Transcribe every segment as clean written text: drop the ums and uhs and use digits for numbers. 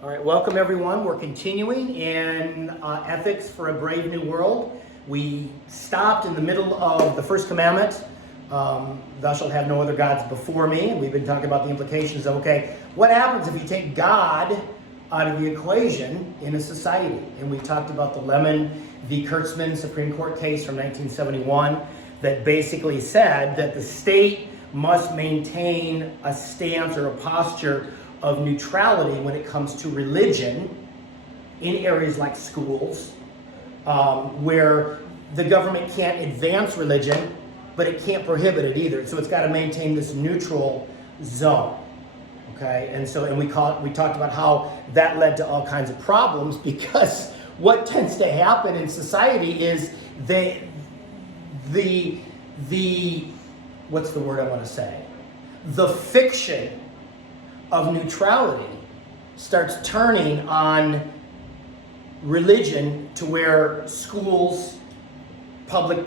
All right, welcome everyone. We're continuing in Ethics for a Brave New World. We stopped in the middle of the first commandment, thou shalt have no other gods before me. And we've been talking about the implications of, okay, what happens if you take God out of the equation in a society? And we talked about the Lemon v. Kurtzman Supreme Court case from 1971 that basically said that the state must maintain a stance or a posture of neutrality when it comes to religion in areas like schools, where the government can't advance religion, but it can't prohibit it either. So it's got to maintain this neutral zone. Okay, and we talked about how that led to all kinds of problems, because what tends to happen in society is the what's the word I want to say? The fiction of neutrality starts turning on religion, to where schools, public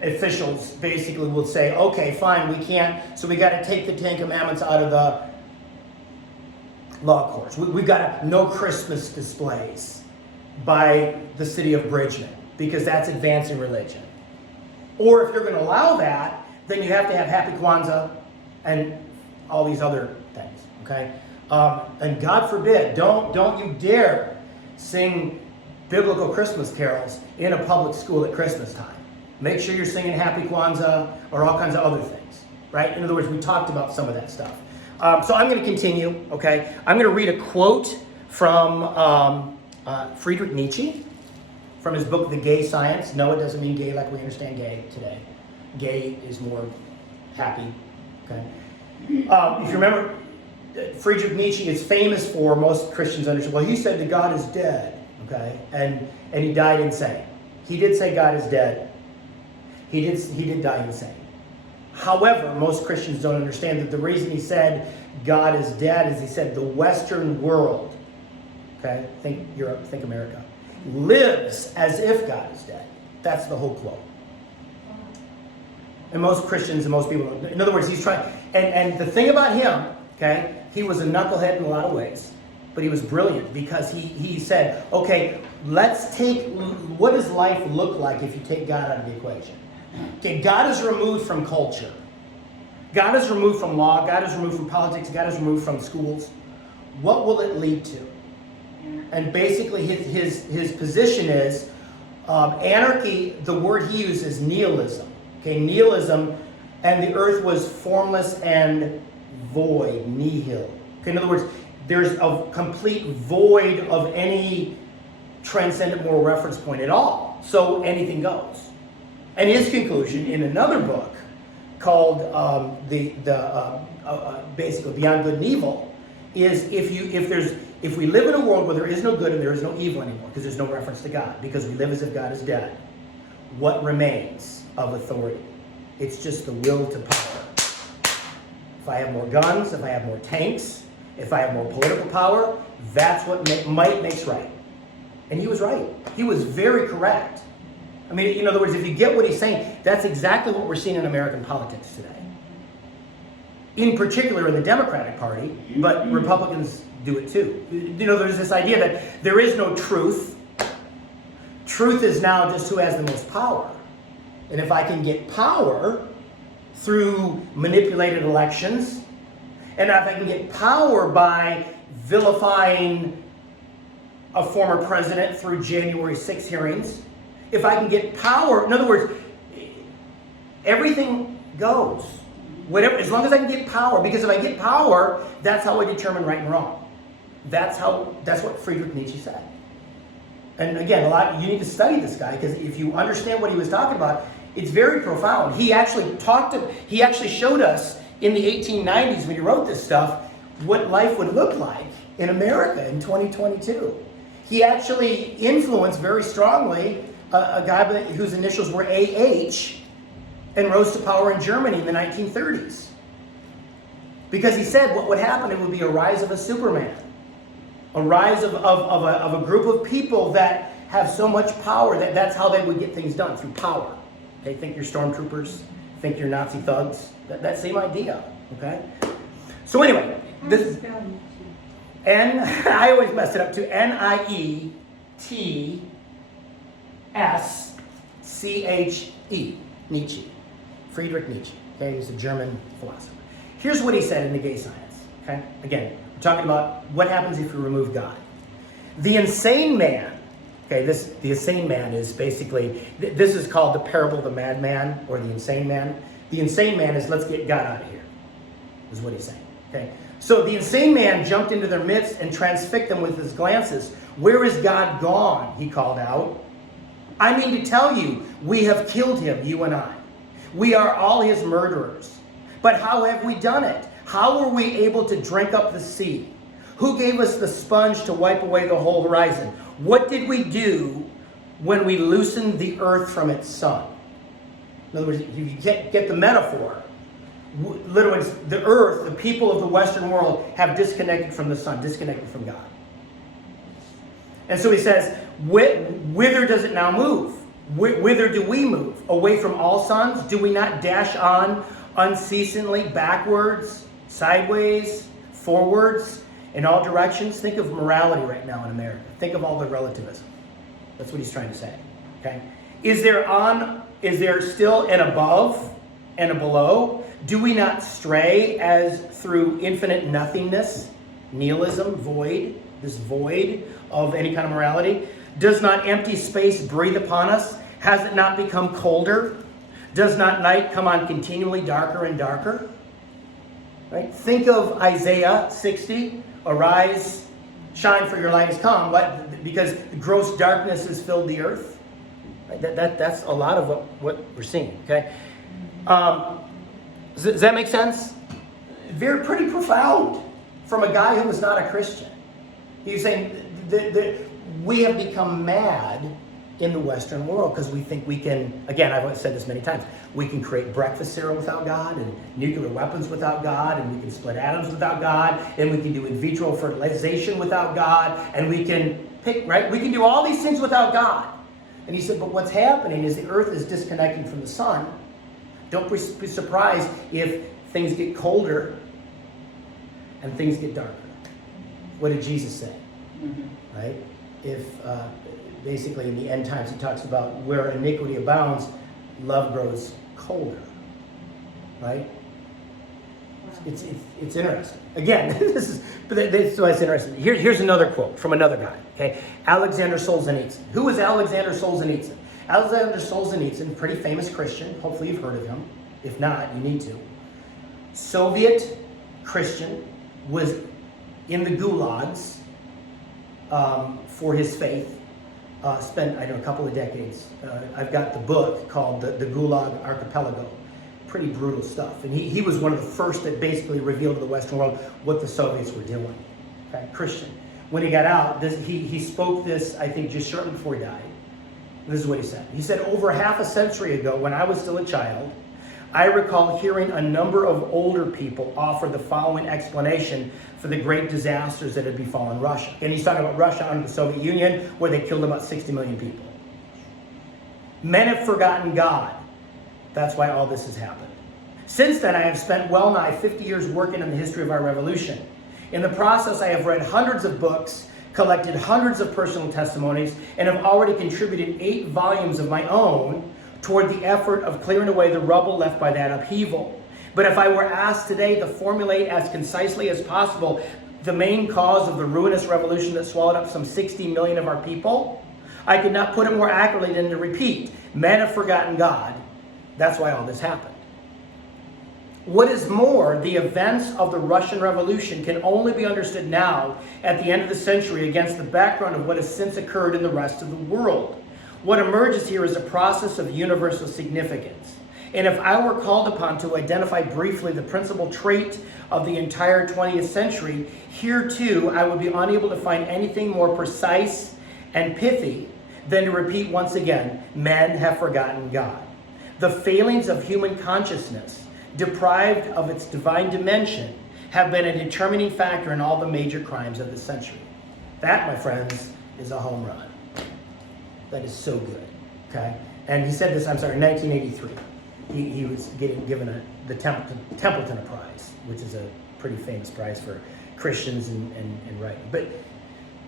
officials basically will say, okay, fine, we can't, so we got to take the Ten Commandments out of the law course. We've got no Christmas displays by the city of Bridgman, because that's advancing religion. Or if you're going to allow that, then you have to have Happy Kwanzaa and all these other things. Okay, and God forbid, don't you dare sing biblical Christmas carols in a public school at Christmas time. Make sure you're singing Happy Kwanzaa or all kinds of other things, right? In other words, we talked about some of that stuff. So I'm going to continue, okay? I'm going to read a quote from Friedrich Nietzsche from his book, The Gay Science. No, it doesn't mean gay like we understand gay today. Gay is more happy, okay? If you remember, Friedrich Nietzsche is famous for, most Christians understand, well, he said that God is dead, okay? And he died insane. He did say God is dead. He did die insane. However, most Christians don't understand that the reason he said God is dead is he said the Western world, okay, think Europe, think America, lives as if God is dead. That's the whole quote. And most Christians and most people, in other words, he's trying, and the thing about him, okay, he was a knucklehead in a lot of ways, but he was brilliant, because he said, okay, let's take, what does life look like if you take God out of the equation? Okay, God is removed from culture. God is removed from law. God is removed from politics. God is removed from schools. What will it lead to? And basically his position is anarchy. The word he uses is nihilism. Okay, nihilism, and the earth was formless and void, nihil. Okay, in other words, there's a complete void of any transcendent moral reference point at all. So anything goes. And his conclusion in another book called basically Beyond Good and Evil is if we live in a world where there is no good and there is no evil anymore, because there's no reference to God, because we live as if God is dead, what remains of authority? It's just the will to power. If I have more guns, if I have more tanks, if I have more political power, that's what might makes right. And he was right. He was very correct. I mean, in other words, if you get what he's saying, that's exactly what we're seeing in American politics today. In particular in the Democratic Party, but Republicans do it too. You know, there's this idea that there is no truth. Truth is now just who has the most power. And if I can get power through manipulated elections, and if I can get power by vilifying a former president through January 6 hearings, if I can get power, in other words, everything goes. Whatever, as long as I can get power, because if I get power, that's how I determine right and wrong. That's what Friedrich Nietzsche said. And again, you need to study this guy, because if you understand what he was talking about, it's very profound. He actually showed us in the 1890s, when he wrote this stuff, what life would look like in America in 2022. He actually influenced very strongly a guy whose initials were AH, and rose to power in Germany in the 1930s. Because he said what would happen, it would be a rise of a Superman. A rise of a group of people that have so much power that that's how they would get things done, through power. They think you're stormtroopers, think you're Nazi thugs. That same idea, okay? So anyway, this I always mess it up too, Nietzsche, Nietzsche, Friedrich Nietzsche. Okay, he's a German philosopher. Here's what he said in The Gay Science. Okay, again, we're talking about what happens if you remove God. The insane man. Okay, the insane man is basically, this is called the parable of the madman or the insane man. The insane man is, let's get God out of here, is what he's saying. Okay, so the insane man jumped into their midst and transfixed them with his glances. Where is God gone? He called out. I mean to tell you, we have killed him, you and I. We are all his murderers. But how have we done it? How were we able to drink up the sea? Who gave us the sponge to wipe away the whole horizon? What did we do when we loosened the earth from its sun? In other words, you get the metaphor. Literally, the earth, the people of the Western world have disconnected from the sun, disconnected from God. And so he says, whither does it now move? Whither do we move? Away from all suns? Do we not dash on unceasingly backwards, sideways, forwards, in all directions? Think of morality right now in America. Think of all the relativism. That's what he's trying to say. Okay? Is there still an above and a below? Do we not stray as through infinite nothingness, nihilism, void, this void of any kind of morality? Does not empty space breathe upon us? Has it not become colder? Does not night come on continually darker and darker? Right? Think of Isaiah 60. Arise, shine, for your light has come. What? Because gross darkness has filled the earth. Right? That's a lot of what we're seeing. Okay, does that make sense? Pretty profound from a guy who was not a Christian. He's saying we have become mad in the Western world because we think we can, again, I've said this many times, we can create breakfast cereal without God and nuclear weapons without God, and we can split atoms without God, and we can do in vitro fertilization without God, and we can pick, right? We can do all these things without God. And he said, but what's happening is the earth is disconnecting from the sun. Don't be surprised if things get colder and things get darker. What did Jesus say? Mm-hmm. Right? If basically in the end times he talks about where iniquity abounds, love grows colder. Right? It's interesting. Again, this is why it's interesting. Here's another quote from another guy. Okay, Alexander Solzhenitsyn. Who was Alexander Solzhenitsyn? Alexander Solzhenitsyn, pretty famous Christian. Hopefully you've heard of him. If not, you need to. Soviet Christian, was in the gulags for his faith. Spent, a couple of decades. I've got the book called the Gulag Archipelago. Pretty brutal stuff. And he was one of the first that basically revealed to the Western world what the Soviets were doing. Okay, Christian. When he got out, he spoke this, I think, just shortly before he died. This is what he said. He said, over half a century ago, when I was still a child, I recall hearing a number of older people offer the following explanation for the great disasters that had befallen Russia. And he's talking about Russia under the Soviet Union, where they killed about 60 million people. Men have forgotten God. That's why all this has happened. Since then, I have spent well nigh 50 years working on the history of our revolution. In the process, I have read hundreds of books, collected hundreds of personal testimonies, and have already contributed 8 volumes of my own toward the effort of clearing away the rubble left by that upheaval. But if I were asked today to formulate as concisely as possible the main cause of the ruinous revolution that swallowed up some 60 million of our people, I could not put it more accurately than to repeat, men have forgotten God. That's why all this happened. What is more, the events of the Russian Revolution can only be understood now at the end of the century against the background of what has since occurred in the rest of the world. What emerges here is a process of universal significance. And if I were called upon to identify briefly the principal trait of the entire 20th century, here too I would be unable to find anything more precise and pithy than to repeat once again, men have forgotten God. The failings of human consciousness, deprived of its divine dimension, have been a determining factor in all the major crimes of the century. That, my friends, is a home run. That is so good, okay? And he said this, in 1983. He was given the Templeton Prize, which is a pretty famous prize for Christians and writing. But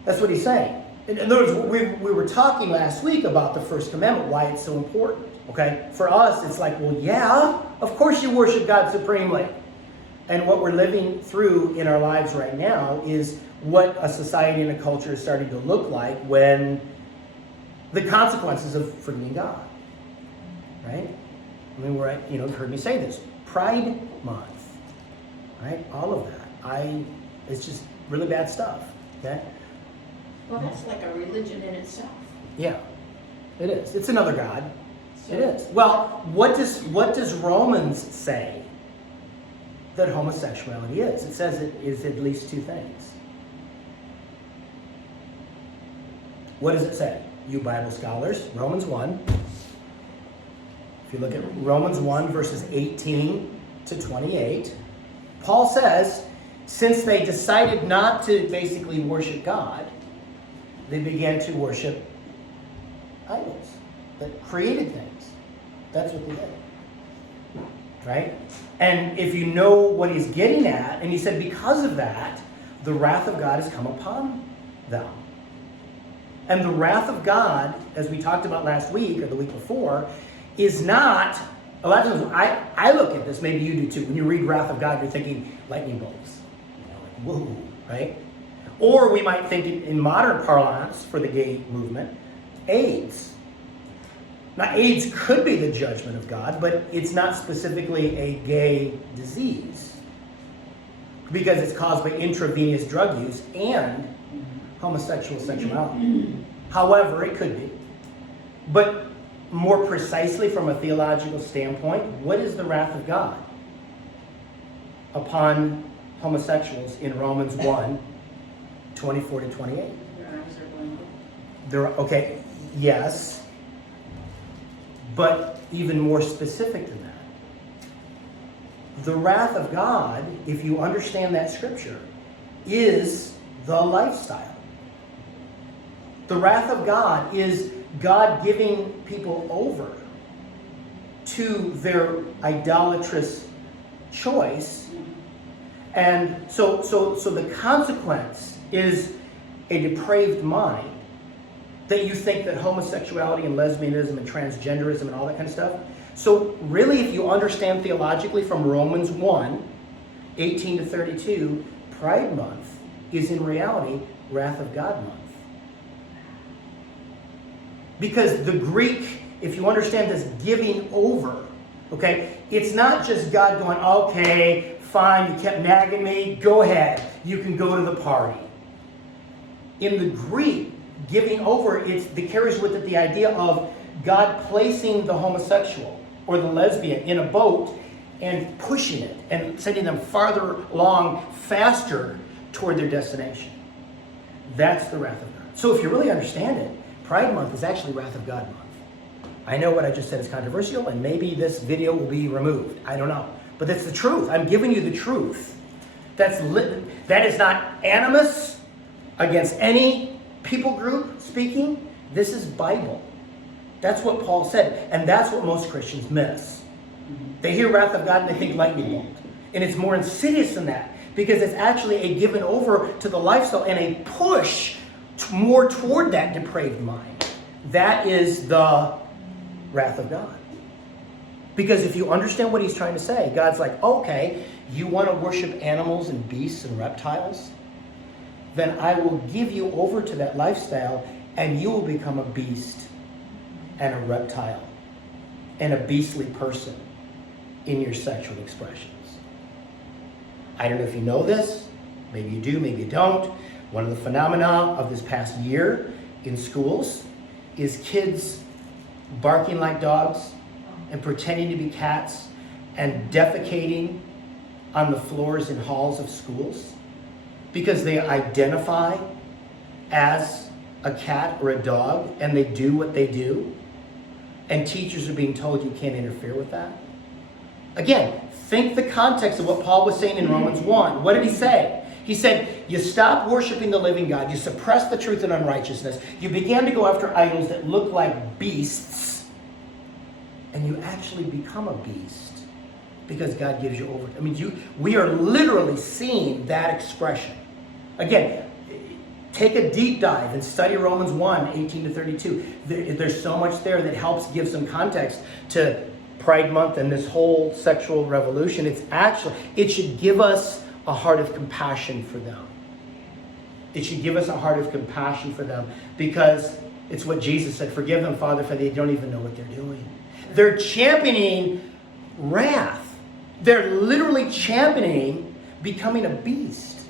that's what he's saying. In other words, we were talking last week about the first commandment, why it's so important. Okay? For us, it's like, well, yeah, of course you worship God supremely. And what we're living through in our lives right now is what a society and a culture is starting to look like when the consequences of forgetting God. Right? I mean, you've heard me say this. Pride Month. Right? All of that. It's just really bad stuff. Okay? Well, that's like a religion in itself. Yeah, it is. It's another God. It is. Well, what does Romans say that homosexuality is? It says it is at least two things. What does it say? You Bible scholars, Romans 1. If you look at Romans 1, verses 18 to 28, Paul says, since they decided not to basically worship God, they began to worship idols that created things. That's what they did. Right? And if you know what he's getting at, and he said because of that, the wrath of God has come upon them. And the wrath of God, as we talked about last week or the week before, is not, a lot of times I look at this, maybe you do too, when you read wrath of God, you're thinking lightning bolts. Like, whoa, right? Or we might think in modern parlance for the gay movement, AIDS. Now, AIDS could be the judgment of God, but it's not specifically a gay disease because it's caused by intravenous drug use and homosexual sexuality. However, it could be. But more precisely from a theological standpoint, what is the wrath of God upon homosexuals in Romans 1, 24 to 28? Their eyes are going up. Okay, yes. But even more specific than that. The wrath of God, if you understand that scripture, is the lifestyle. The wrath of God is God giving people over to their idolatrous choice. And so the consequence is a depraved mind that you think that homosexuality and lesbianism and transgenderism and all that kind of stuff. So really, if you understand theologically from Romans 1, 18 to 32, Pride Month is in reality Wrath of God Month. Because the Greek, if you understand this giving over, okay, it's not just God going, okay, fine, you kept nagging me, go ahead, you can go to the party. In the Greek, giving over, it carries with it the idea of God placing the homosexual or the lesbian in a boat and pushing it and sending them farther along faster toward their destination. That's the wrath of God. So if you really understand it, Pride Month is actually Wrath of God Month. I know what I just said is controversial, and maybe this video will be removed. I don't know. But that's the truth. I'm giving you the truth. That is not animus against any people group speaking. This is Bible. That's what Paul said, and that's what most Christians miss. They hear wrath of God and they think lightning bolt. And it's more insidious than that, because it's actually a giving over to the lifestyle and a push more toward that depraved mind. That is the wrath of God. Because if you understand what he's trying to say, God's like, okay, you want to worship animals and beasts and reptiles? Then I will give you over to that lifestyle, and you will become a beast and a reptile and a beastly person in your sexual expressions. I don't know if you know this. Maybe you do, maybe you don't. One of the phenomena of this past year in schools is kids barking like dogs and pretending to be cats and defecating on the floors and halls of schools because they identify as a cat or a dog and they do what they do, and teachers are being told you can't interfere with that. Again, think the context of what Paul was saying in Romans 1. What did he say? He said, you stop worshiping the living God, you suppress the truth in unrighteousness, you began to go after idols that look like beasts, and you actually become a beast Because God gives you over. I mean, we are literally seeing that expression. Again, take a deep dive and study Romans 1, 18 to 32. There's so much there that helps give some context to Pride Month and this whole sexual revolution. It should give us a heart of compassion for them. It should give us a heart of compassion for them, because it's what Jesus said, forgive them, Father, for they don't even know what they're doing. They're championing wrath. They're literally championing becoming a beast,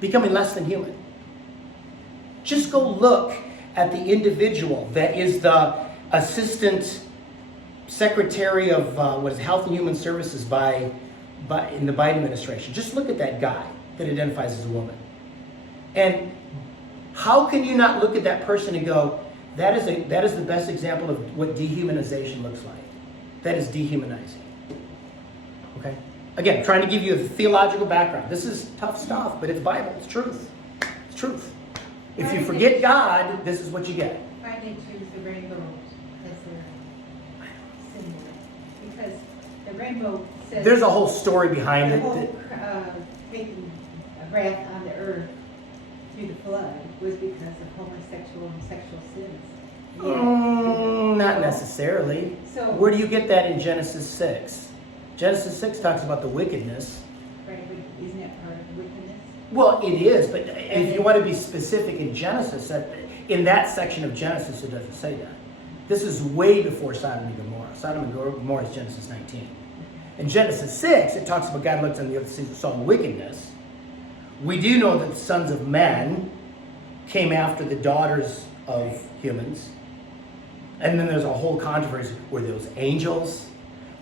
becoming less than human. Just go look at the individual that is the assistant secretary of Health and Human Services in the Biden administration. Just look at that guy that identifies as a woman. And how can you not look at that person and go, that is the best example of what dehumanization looks like. That is dehumanizing. Okay? Again, trying to give you a theological background. This is tough stuff, but it's Bible. It's truth. It's truth. If you forget God, this is what you get. Why did you choose the rainbow as a symbol? Because the rainbow says... There's a whole story behind the it. whole taking wrath on the earth through the flood was because of homosexual and sexual sins. Not necessarily. So, where do you get that in Genesis 6? Genesis 6 talks about the wickedness. right, but isn't that part of the wickedness? Well, it is, but if you want to be specific in Genesis, in that section of Genesis, it doesn't say that. This is way before Sodom and Gomorrah. Sodom and Gomorrah is Genesis 19. In Genesis 6, it talks about God looked on the earth and saw wickedness. We do know that the sons of men came after the daughters of humans. And then there's a whole controversy. Were those angels?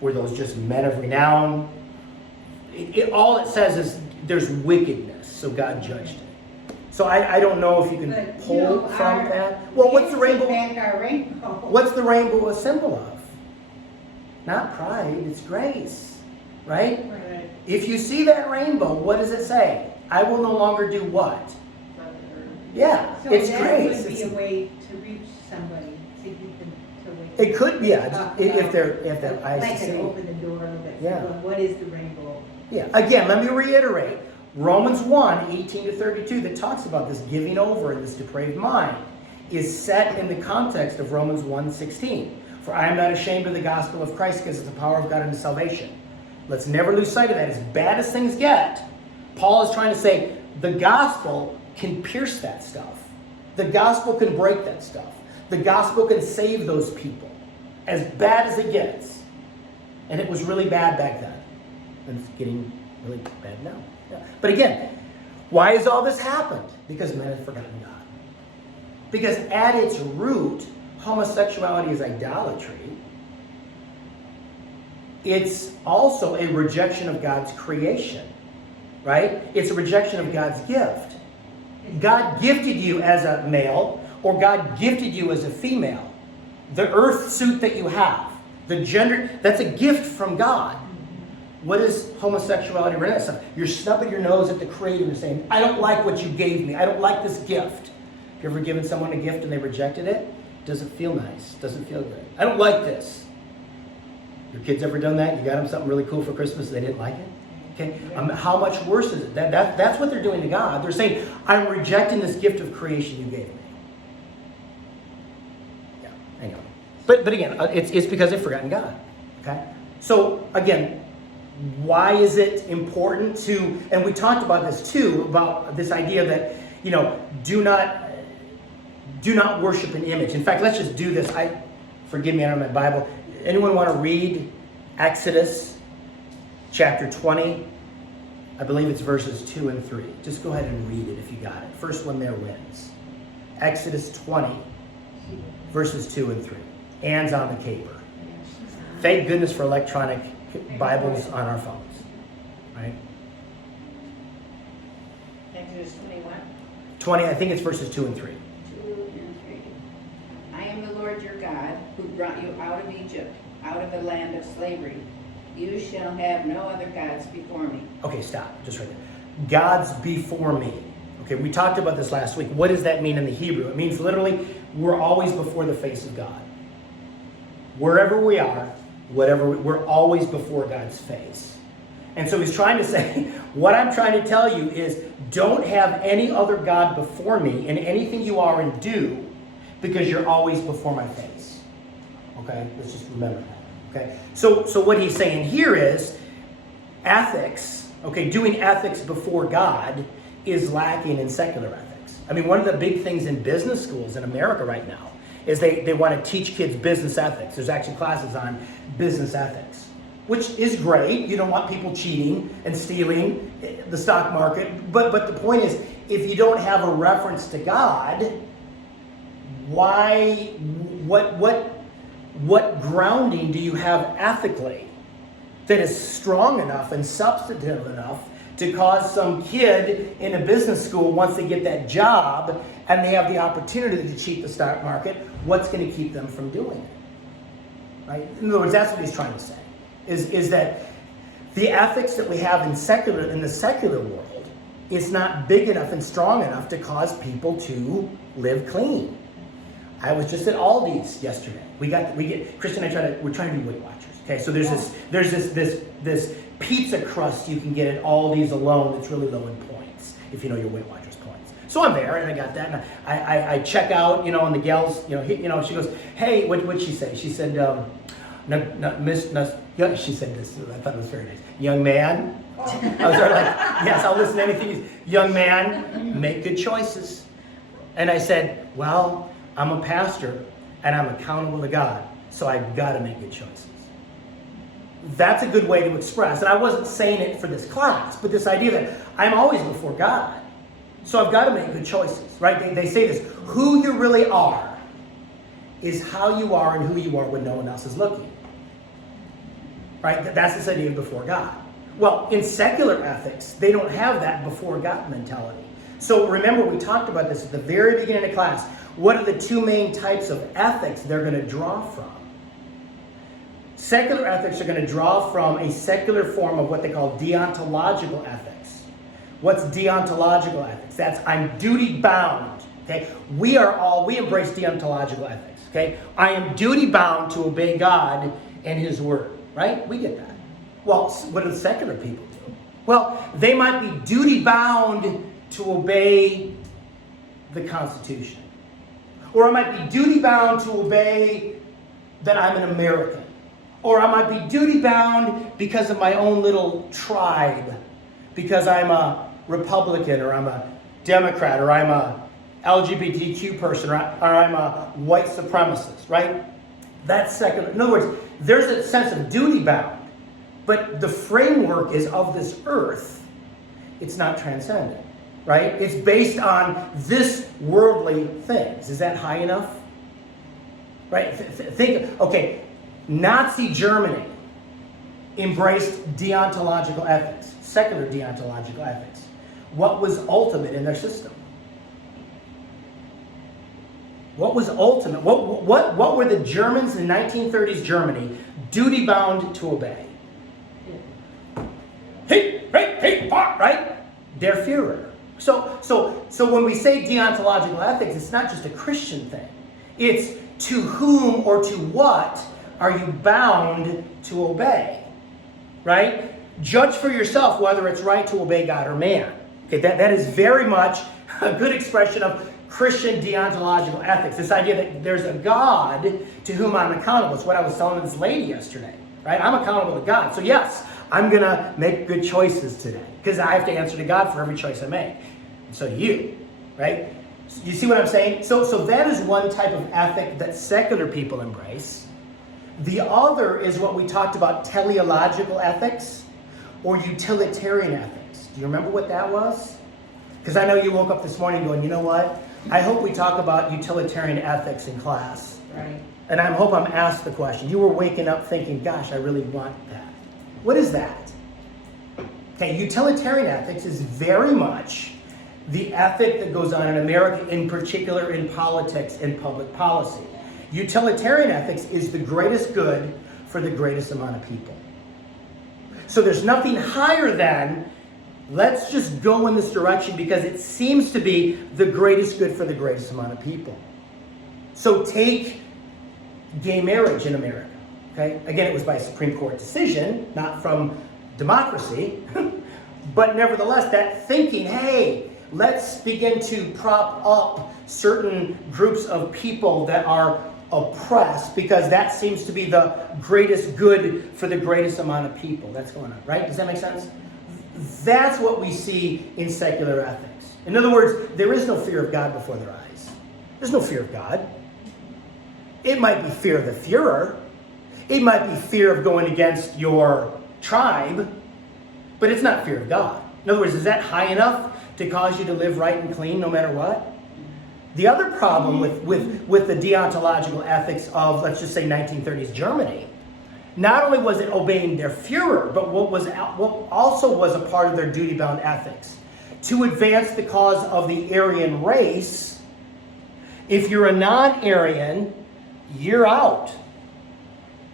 Were those just men of renown? All it says is there's wickedness, so God judged it. So I don't know if you can pull from that. Well, what's the rainbow? What's the rainbow a symbol of? Not pride, it's grace, right? Right. If you see that rainbow, what does it say? I will no longer do what? Yeah, So it's that grace. would be a way to reach somebody, to get them to wake It could be, yeah, if their eyes like to see. open the door a little bit. Yeah. Well, what is the rainbow? Yeah, again, let me reiterate. Romans 1, 18 to 32, that talks about this giving over and this depraved mind, is set in the context of Romans 1, 16. For I am not ashamed of the gospel of Christ, because it's the power of God unto salvation. Let's never lose sight of that. As bad as things get, Paul is trying to say the gospel can pierce that stuff. The gospel can break that stuff. The gospel can save those people. As bad as it gets. And it was really bad back then. And it's getting really bad now. Yeah. But again, why has all this happened? Because men have forgotten God. Because at its root, homosexuality is idolatry. It's also a rejection of God's creation, right? It's a rejection of God's gift. God gifted you as a male, or God gifted you as a female. The earth suit that you have, the gender, that's a gift from God. What is homosexuality renaissance? You're snubbing your nose at the Creator and saying, I don't like what you gave me. I don't like this gift. Have you ever given someone a gift and they rejected it? Doesn't feel nice. Doesn't feel good. I don't like this. Your kids ever done that? You got them something really cool for Christmas and they didn't like it? Okay. How much worse is it? That's what they're doing to God. They're saying, I'm rejecting this gift of creation you gave me. Yeah, I know. But again, it's because they've forgotten God. Okay? So again, why is it important to, and we talked about this too, about this idea that, do not worship an image. In fact, let's just do this. Forgive me, I don't have my Bible. Anyone want to read Exodus chapter 20? I believe it's verses 2 and 3. Just go ahead and read it if you got it. First one there wins. Exodus 20, verses 2 and 3. Ann's on the caper. Thank goodness for electronic Bibles on our phones. Right? Exodus 21. 20, I think it's verses 2 and 3. 2 and 3. I am the Lord your God, who brought you out of Egypt, out of the land of slavery. You shall have no other gods before me. Okay, stop. Just right there. Gods before me. Okay, we talked about this last week. What does that mean in the Hebrew? It means literally, we're always before the face of God. Wherever we are, whatever, we're always before God's face. And so he's trying to say, what I'm trying to tell you is, don't have any other God before me in anything you are and do, because you're always before my face. Okay? Let's just remember that. Okay? So what he's saying here is, ethics, okay, doing ethics before God is lacking in secular ethics. I mean, one of the big things in business schools in America right now is they want to teach kids business ethics. There's actually classes on business ethics, which is great. You don't want people cheating and stealing the stock market. But the point is, if you don't have a reference to God, what grounding do you have ethically that is strong enough and substantive enough to cause some kid in a business school, once they get that job and they have the opportunity to cheat the stock market, what's going to keep them from doing it? Right? In other words, that's what he's trying to say, is that the ethics that we have in the secular world is not big enough and strong enough to cause people to live clean. I was just at Aldi's yesterday. Christian and I we're trying to be Weight Watchers. Okay, so there's this pizza crust you can get at Aldi's alone that's really low in points, if you know your Weight Watchers points. So I'm there and I got that, and I check out, and the gals, she goes, hey, what'd she say? She said, she said this, I thought it was very nice. Young man. I was sort of like, yes, I'll listen to anything. Young man, make good choices. And I said, well, I'm a pastor and I'm accountable to God, so I've got to make good choices. That's a good way to express. And I wasn't saying it for this class, but this idea that I'm always before God, so I've got to make good choices, right? They say this, who you really are is how you are and who you are when no one else is looking. Right? That's this idea of before God. Well, in secular ethics, they don't have that before God mentality. So remember, we talked about this at the very beginning of class. What are the two main types of ethics they're going to draw from? Secular ethics are going to draw from a secular form of what they call deontological ethics. What's deontological ethics? That's I'm duty bound. Okay? We embrace deontological ethics. Okay? I am duty bound to obey God and His word. Right? We get that. Well, what do secular people do? Well, they might be duty bound to obey the Constitution. Or I might be duty bound to obey that I'm an American. Or I might be duty bound because of my own little tribe. Because I'm a Republican, or I'm a Democrat, or I'm a LGBTQ person, or I'm a white supremacist, right? That's secular. In other words, there's a sense of duty bound. But the framework is of this earth. It's not transcendent. Right? It's based on this worldly things. Is that high enough? Right? Think, okay, Nazi Germany embraced deontological ethics, secular deontological ethics. What was ultimate in their system? What was ultimate? What were the Germans in 1930s Germany duty bound to obey? Hey, right? Der Führer. So when we say deontological ethics, it's not just a Christian thing. It's to whom or to what are you bound to obey, right? Judge for yourself whether it's right to obey God or man. Okay, that is very much a good expression of Christian deontological ethics. This idea that there's a God to whom I'm accountable. It's what I was telling this lady yesterday, right? I'm accountable to God. So yes, I'm going to make good choices today because I have to answer to God for every choice I make. And so do you, right? You see what I'm saying? So that is one type of ethic that secular people embrace. The other is what we talked about, teleological ethics or utilitarian ethics. Do you remember what that was? Because I know you woke up this morning going, you know what? I hope we talk about utilitarian ethics in class. Right. And I hope I'm asked the question. You were waking up thinking, gosh, I really want that. What is that? Okay, utilitarian ethics is very much the ethic that goes on in America, in particular in politics and public policy. Utilitarian ethics is the greatest good for the greatest amount of people. So there's nothing higher than, let's just go in this direction because it seems to be the greatest good for the greatest amount of people. So take gay marriage in America. Okay? Again, it was by a Supreme Court decision, not from democracy. But nevertheless, that thinking, hey, let's begin to prop up certain groups of people that are oppressed because that seems to be the greatest good for the greatest amount of people. That's going on, right? Does that make sense? That's what we see in secular ethics. In other words, there is no fear of God before their eyes. There's no fear of God. It might be fear of the Führer. It might be fear of going against your tribe, but it's not fear of God. In other words, is that high enough to cause you to live right and clean no matter what? The other problem with the deontological ethics of, let's just say, 1930s Germany, not only was it obeying their Führer, but what also was a part of their duty-bound ethics. To advance the cause of the Aryan race, if you're a non-Aryan, you're out.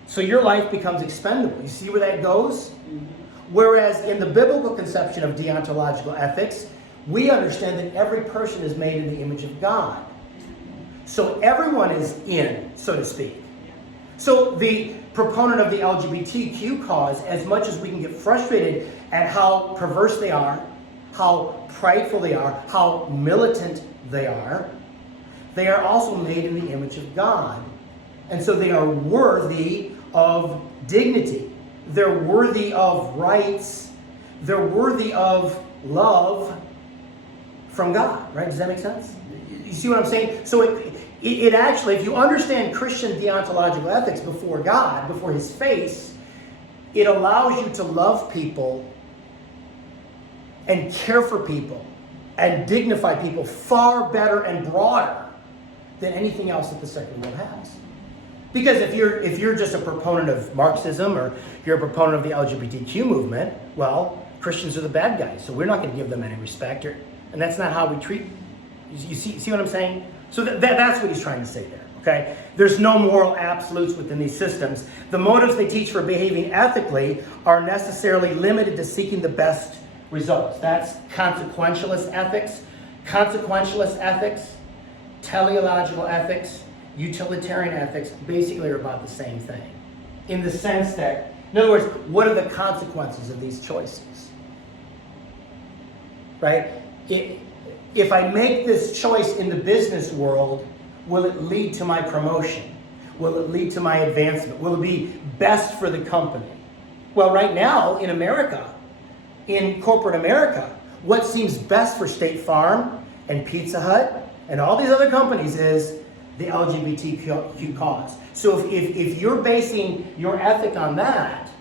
So your life becomes expendable. You see where that goes? Whereas in the biblical conception of deontological ethics, we understand that every person is made in the image of God. So everyone is in, so to speak. So the proponent of the LGBTQ cause, as much as we can get frustrated at how perverse they are, how prideful they are, how militant they are also made in the image of God. And so they are worthy of dignity. They're worthy of rights. They're worthy of love from God, right? Does that make sense? You see what I'm saying? So it actually, if you understand Christian deontological ethics before God, before his face, it allows you to love people and care for people and dignify people far better and broader than anything else that the secular world has. Because if you're just a proponent of Marxism or you're a proponent of the LGBTQ movement, well, Christians are the bad guys, so we're not going to give them any respect. And that's not how we treat. You see what I'm saying? So that's what he's trying to say there. Okay? There's no moral absolutes within these systems. The motives they teach for behaving ethically are necessarily limited to seeking the best results. That's consequentialist ethics. Consequentialist ethics, teleological ethics, utilitarian ethics basically are about the same thing. In the sense that, in other words, what are the consequences of these choices? Right? If I make this choice in the business world, will it lead to my promotion? Will it lead to my advancement? Will it be best for the company? Well, right now in America, in corporate America, what seems best for State Farm and Pizza Hut and all these other companies is the LGBTQ cause. So if you're basing your ethic on that,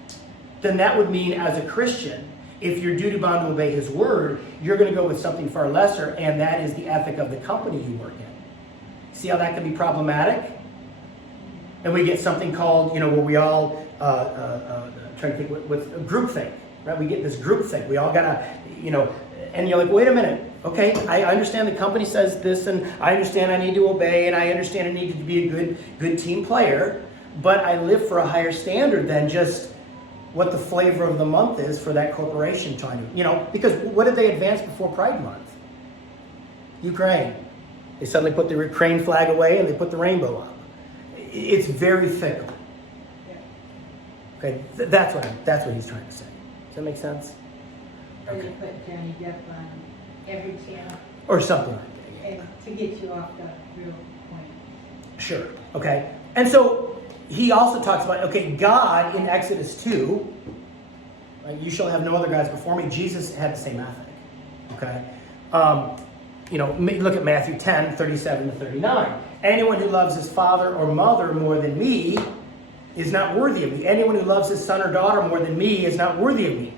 then that would mean as a Christian, if you're duty-bound to obey his word, you're going to go with something far lesser, and that is the ethic of the company you work in. See how that can be problematic? And we get something called, where we all, trying to think what's groupthink, right? We get this groupthink. We all got to, and you're like, wait a minute. Okay, I understand the company says this, and I understand I need to obey, and I understand I need to be a good team player, but I live for a higher standard than just what the flavor of the month is for that corporation trying to, because what did they advance before Pride Month? Ukraine. They suddenly put the Ukraine flag away and they put the rainbow up. It's very fickle. Okay, that's what he's trying to say. Does that make sense? Or you put Johnny Depp on every channel. Or something like that. And to get you off the real point. Sure. Okay. And so he also talks about, God in Exodus 2, right, you shall have no other gods before me. Jesus had the same ethic. Okay. Look at Matthew 10, 37 to 39. Anyone who loves his father or mother more than me is not worthy of me. Anyone who loves his son or daughter more than me is not worthy of me.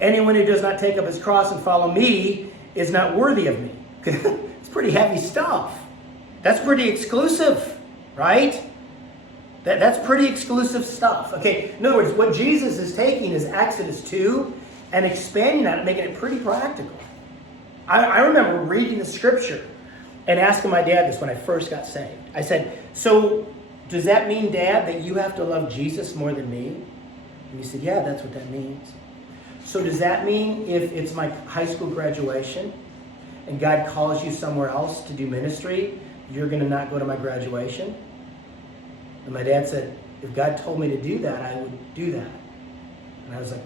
Anyone who does not take up his cross and follow me is not worthy of me. It's pretty heavy stuff. That's pretty exclusive, right? That's pretty exclusive stuff. Okay, in other words, what Jesus is taking is Exodus 2 and expanding on it, making it pretty practical. I remember reading the scripture and asking my dad this when I first got saved. I said, so does that mean, Dad, that you have to love Jesus more than me? And he said, yeah, that's what that means. So does that mean if it's my high school graduation and God calls you somewhere else to do ministry, you're going to not go to my graduation? And my dad said, if God told me to do that, I would do that. And I was like,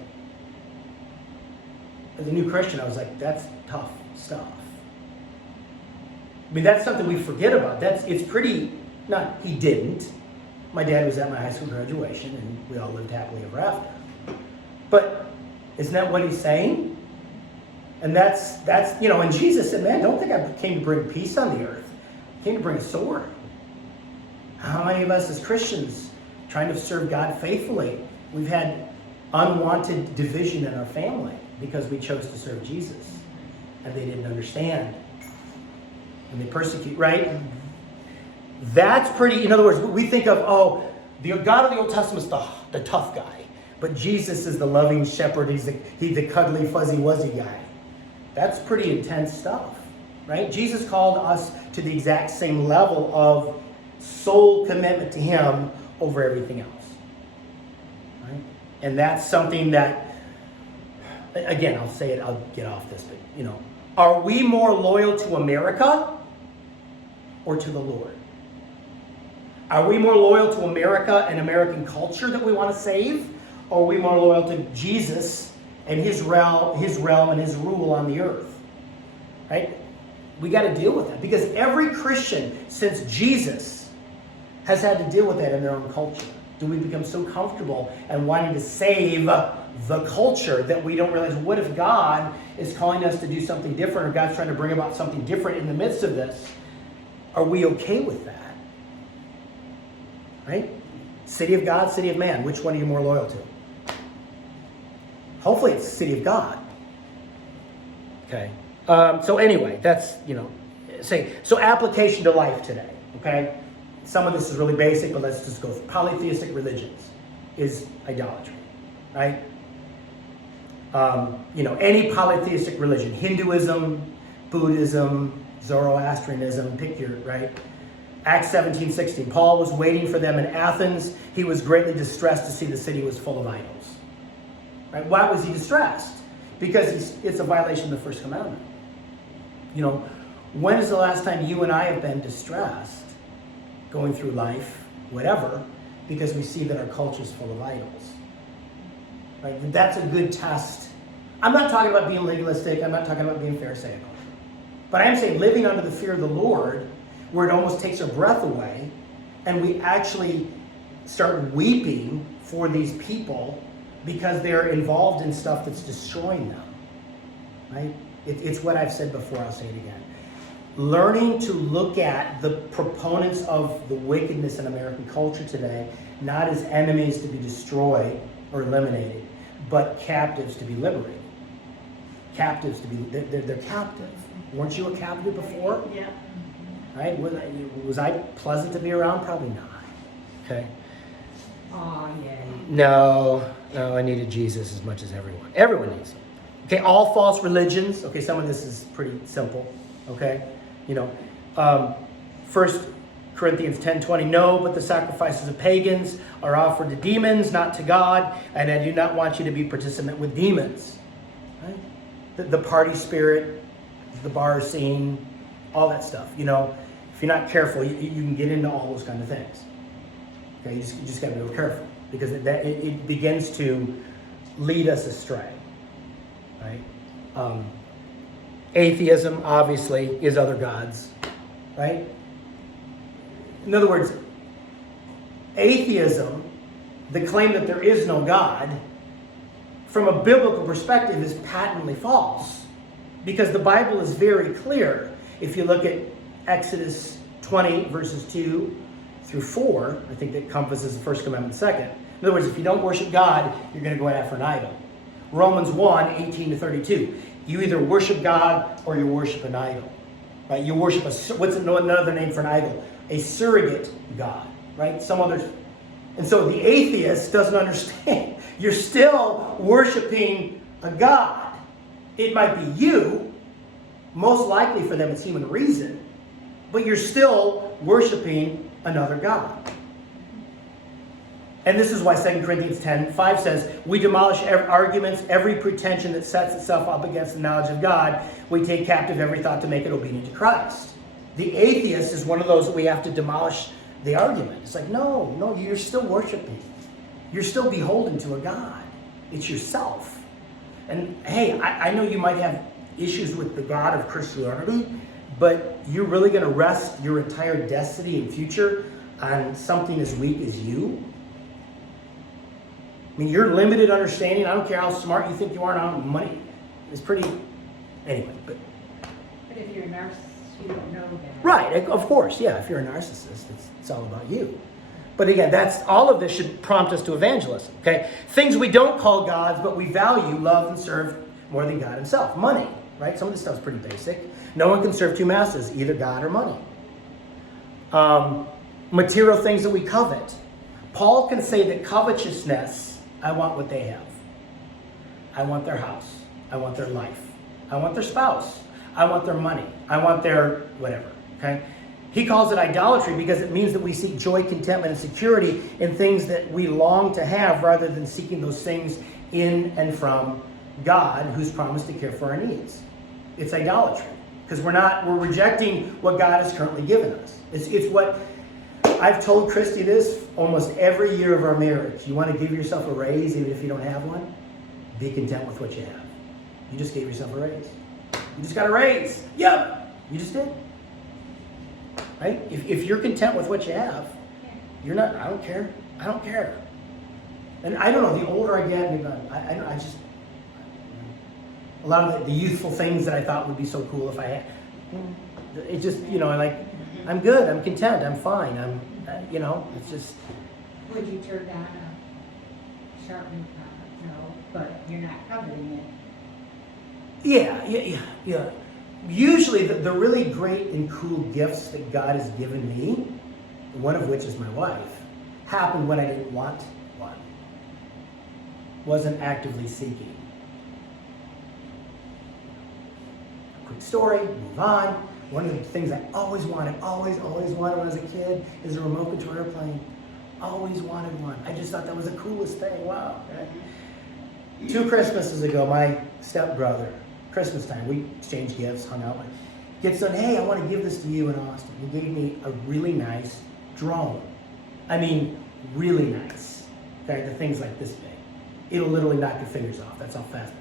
as a new Christian, I was like, that's tough stuff. I mean, that's something we forget about. It's pretty, not, he didn't. My dad was at my high school graduation, and we all lived happily ever after. But isn't that what he's saying? And that's and Jesus said, man, don't think I came to bring peace on the earth. I came to bring a sword. How many of us as Christians trying to serve God faithfully, we've had unwanted division in our family because we chose to serve Jesus and they didn't understand. And they persecute, right? That's pretty, in other words, we think of, the God of the Old Testament is the tough guy. But Jesus is the loving shepherd. He's the cuddly, fuzzy, wuzzy guy. That's pretty intense stuff, right? Jesus called us to the exact same level of soul commitment to him over everything else, right? And that's something that, again, I'll say it, I'll get off this, but, are we more loyal to America or to the Lord? Are we more loyal to America and American culture that we want to save? Or are we more loyal to Jesus and his realm and his rule on the earth? Right? We got to deal with that. Because every Christian since Jesus has had to deal with that in their own culture. Do we become so comfortable and wanting to save the culture that we don't realize, what if God is calling us to do something different, or God's trying to bring about something different in the midst of this? Are we okay with that? Right? City of God, city of man. Which one are you more loyal to? Hopefully it's the city of God. Okay. So anyway, that's, so application to life today. Okay. Some of this is really basic, but let's just go through. Polytheistic religions is idolatry. Right? Any polytheistic religion, Hinduism, Buddhism, Zoroastrianism, pick your, right? Acts 17:16. Paul was waiting for them in Athens. He was greatly distressed to see the city was full of idols. Right? Why was he distressed? Because it's a violation of the first commandment. When is the last time you and I have been distressed going through life, whatever, because we see that our culture is full of idols? Right? That's a good test. I'm not talking about being legalistic. I'm not talking about being pharisaical. But I am saying living under the fear of the Lord, where it almost takes our breath away, and we actually start weeping for these people because they're involved in stuff that's destroying them, right? It's what I've said before, I'll say it again. Learning to look at the proponents of the wickedness in American culture today, not as enemies to be destroyed or eliminated, but captives to be liberated. Captives to be, they're captive. Weren't you a captive before? Yeah. Right? Was I pleasant to be around? Probably not. Okay. Oh, yeah. No, I needed Jesus as much as everyone. Everyone needs him. Okay, all false religions. Okay, some of this is pretty simple. Okay, 1 Corinthians 10:20. No, but the sacrifices of pagans are offered to demons, not to God, and I do not want you to be participant with demons. Right? The party spirit, the bar scene, all that stuff. If you're not careful, you can get into all those kind of things. Okay, you just got to be real careful, because it begins to lead us astray. Right? Atheism, obviously, is other gods. Right? In other words, atheism, the claim that there is no God, from a biblical perspective, is patently false, because the Bible is very clear. If you look at Exodus 20, verses 2 through 4, I think that encompasses the first commandment, the second. In other words, if you don't worship God, you're going to go after an idol. Romans 1, 18 to 32. You either worship God or you worship an idol. Right? You worship what's another name for an idol? A surrogate God. Right? Some others. And so the atheist doesn't understand. You're still worshiping a God. It might be you. Most likely for them it's human reason. But you're still worshiping another God. And this is why 2 Corinthians 10:5 says, we demolish arguments, every pretension that sets itself up against the knowledge of God. We take captive every thought to make it obedient to Christ. The atheist is one of those that we have to demolish the argument. It's like, no, you're still worshiping. You're still beholden to a God. It's yourself. And hey, I know you might have issues with the God of Christianity, but you're really going to rest your entire destiny and future on something as weak as you? I mean, your limited understanding, I don't care how smart you think you are and how money is pretty, anyway, but. But if you're a narcissist, you don't know that. Right, of course, yeah, if you're a narcissist, it's all about you. But again, all of this should prompt us to evangelism, okay? Things we don't call gods, but we value, love, and serve more than God himself. Money, right? Some of this stuff's pretty basic. No one can serve two masters, either God or money. Material things that we covet. Paul can say that covetousness, I want what they have. I want their house. I want their life. I want their spouse. I want their money. I want their whatever, okay? He calls it idolatry because it means that we seek joy, contentment, and security in things that we long to have rather than seeking those things in and from God, who's promised to care for our needs. It's idolatry because we're rejecting what God has currently given us. It's what I've told Christy this almost every year of our marriage. You want to give yourself a raise even if you don't have one? Be content with what you have. You just gave yourself a raise. You just got a raise. Yep. You just did. Right? If you're content with what you have, you're not, I don't care. I don't care. And I don't know, the older I get, I just, a lot of the youthful things that I thought would be so cool if I had, it just, I'm good, I'm content, I'm fine, it's just. Would you turn down a sharpening product? No, but you're not coveting it. Yeah. Usually the really great and cool gifts that God has given me, one of which is my wife, happened when I didn't want one. Wasn't actively seeking. Quick story, move on. One of the things I always wanted when I was a kid is a remote control airplane. Always wanted one. I just thought that was the coolest thing. Wow. Right? 2 Christmases ago, my stepbrother, Christmas time, we exchanged gifts, hung out. Gets done, hey, I want to give this to you in Austin. He gave me a really nice drone. I mean, really nice. Okay, the thing's like this big. It'll literally knock your fingers off. That's how fast.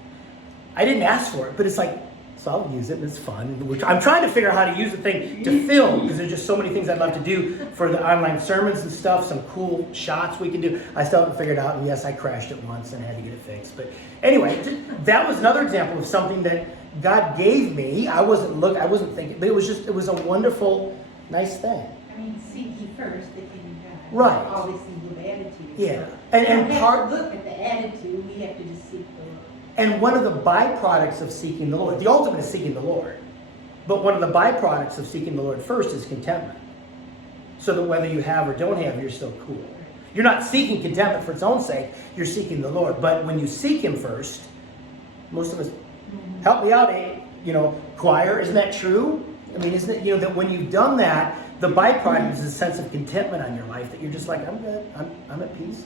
I didn't ask for it, but it's like, so I'll use it and it's fun. I'm trying to figure out how to use the thing to film because there's just so many things I'd love to do for the online sermons and stuff, some cool shots we can do. I still haven't figured out, and yes, I crashed it once and had to get it fixed. But anyway, that was another example of something that God gave me. I wasn't thinking, but it was a wonderful, nice thing. I mean, seek ye first the kingdom of God. Right. Always seek with attitude. Yeah. So And we don't part have to look at the attitude, we have to just seek the Lord. And one of the byproducts of seeking the Lord, the ultimate is seeking the Lord, but one of the byproducts of seeking the Lord first is contentment. So that whether you have or don't have, you're still cool. You're not seeking contentment for its own sake, you're seeking the Lord. But when you seek him first, most of us, help me out, choir, isn't that true? I mean, isn't it, that when you've done that, the byproduct is a sense of contentment on your life that you're just like, I'm good, I'm at peace,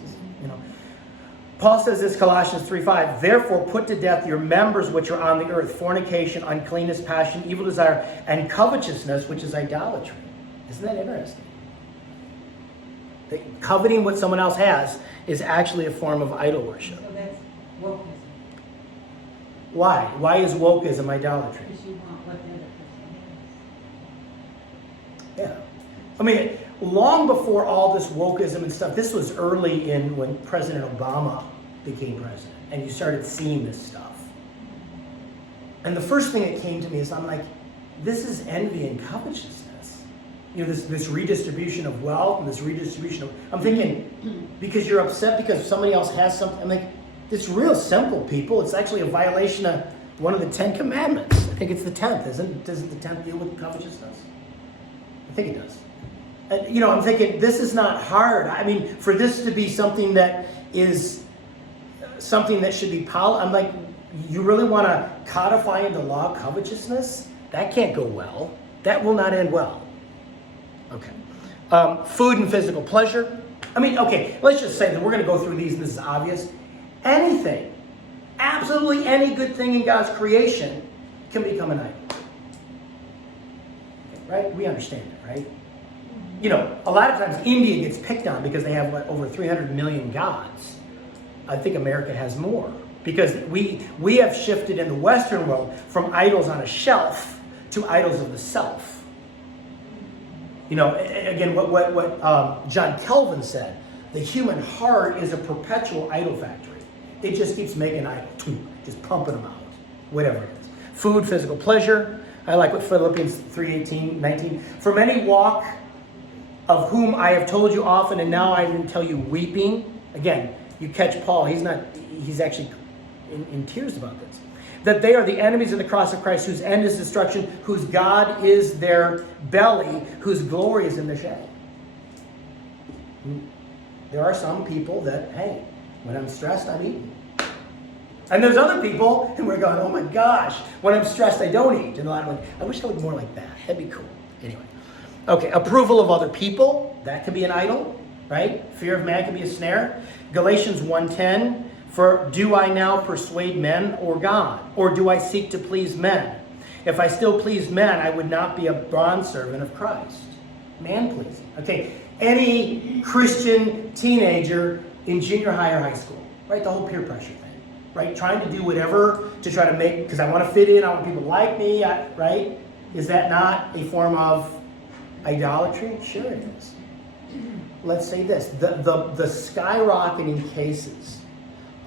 Paul says this, Colossians 3:5, therefore put to death your members which are on the earth, fornication, uncleanness, passion, evil desire, and covetousness, which is idolatry. Isn't that interesting? That coveting what someone else has is actually a form of idol worship. So that's wokeism. Why? Why is wokeism idolatry? Because you want what the other person has. Yeah. I mean, long before all this wokeism and stuff, this was early in when President Obama became president, and you started seeing this stuff. And the first thing that came to me is, I'm like, this is envy and covetousness. This redistribution of wealth and this redistribution of, I'm thinking, because you're upset because somebody else has something, I'm like, it's real simple, people. It's actually a violation of one of the 10 commandments. I think it's the 10th, isn't it? Doesn't the 10th deal with covetousness? I think it does. And, I'm thinking, this is not hard. I mean, for this to be something that is something that should be I'm like, you really want to codify into law covetousness? That can't go well. That will not end well. Okay. Food and physical pleasure. I mean, okay, let's just say that we're going to go through these and this is obvious. Anything, absolutely any good thing in God's creation can become an idol. Okay, right? We understand that, right? you know, a lot of times India gets picked on because they have, over 300 million gods. I think America has more. Because we have shifted in the Western world from idols on a shelf to idols of the self. You know, again, what John Calvin said, the human heart is a perpetual idol factory. It just keeps making idols, just pumping them out, whatever it is. Food, physical pleasure. I like what Philippians 3:18, 19. For many walk, of whom I have told you often, and now I even tell you weeping. Again, you catch Paul, he's actually in tears about this. That they are the enemies of the cross of Christ, whose end is destruction, whose God is their belly, whose glory is in their shame. There are some people that, hey, when I'm stressed, I'm eating. And there's other people, and we're going, oh my gosh, when I'm stressed, I don't eat. And a lot of like, I wish I was more like that. That'd be cool. Anyway. Okay, approval of other people. That could be an idol, right? Fear of man can be a snare. Galatians 1:10. For do I now persuade men or God? Or do I seek to please men? If I still please men, I would not be a bondservant of Christ. Man-pleasing. Okay, any Christian teenager in junior high or high school, right? The whole peer pressure thing, right? Trying to do whatever to try to make, because I want to fit in, I want people to like me, right? Is that not a form of idolatry? Sure it is. Let's say this, the skyrocketing cases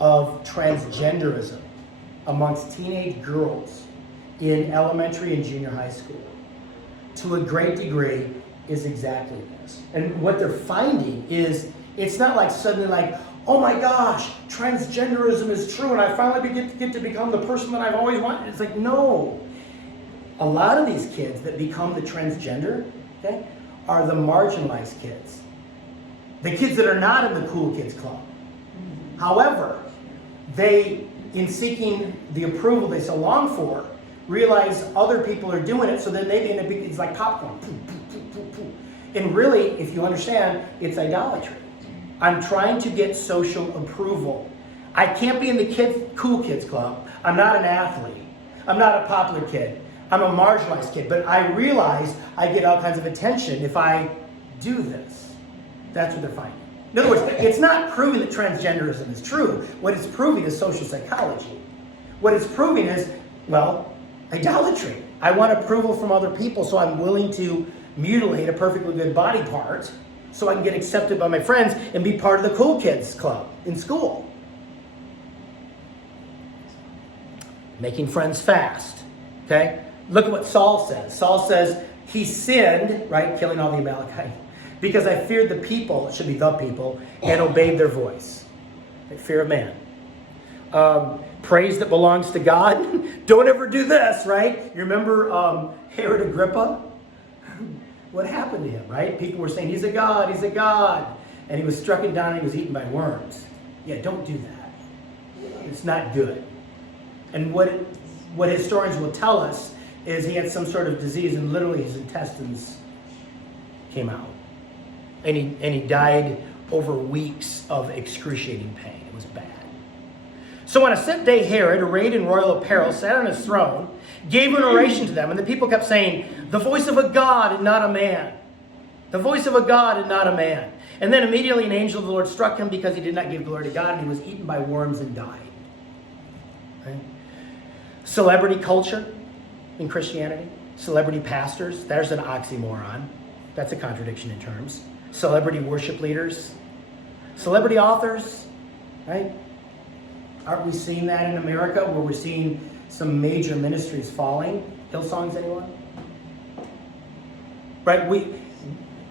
of transgenderism amongst teenage girls in elementary and junior high school, to a great degree, is exactly this. And what they're finding is, it's not like suddenly like, oh my gosh, transgenderism is true and I finally get to become the person that I've always wanted. It's like, no. A lot of these kids that become the transgender, okay, are the marginalized kids. The kids that are not in the cool kids club. However, they, in seeking the approval they so long for, realize other people are doing it, so then they end up, it's like popcorn. And really, if you understand, it's idolatry. I'm trying to get social approval. I can't be in the cool kids club. I'm not an athlete. I'm not a popular kid. I'm a marginalized kid. But I realize I get all kinds of attention if I do this. That's what they're finding. In other words, it's not proving that transgenderism is true. What it's proving is social psychology. What it's proving is, well, idolatry. I want approval from other people, so I'm willing to mutilate a perfectly good body part so I can get accepted by my friends and be part of the cool kids club in school. Making friends fast. Okay? Look at what Saul says. Saul says he sinned, right, killing all the Amalekites, because I feared the people, it should be the people, and obeyed their voice. Like fear of man. Praise that belongs to God. Don't ever do this, right? You remember Herod Agrippa? What happened to him, right? People were saying, he's a god, he's a god. And he was struck down and he was eaten by worms. Yeah, don't do that. It's not good. And what historians will tell us is he had some sort of disease and literally his intestines came out. And he died over weeks of excruciating pain. It was bad. So on a set day, Herod, arrayed in royal apparel, sat on his throne, gave an oration to them, and the people kept saying, the voice of a god and not a man. The voice of a god and not a man. And then immediately an angel of the Lord struck him because he did not give glory to God, and he was eaten by worms and died. Right? Celebrity culture in Christianity. Celebrity pastors. There's an oxymoron. That's a contradiction in terms. Celebrity worship leaders. Celebrity authors. Right? Aren't we seeing that in America where we're seeing some major ministries falling? Hillsongs, anyone? Right?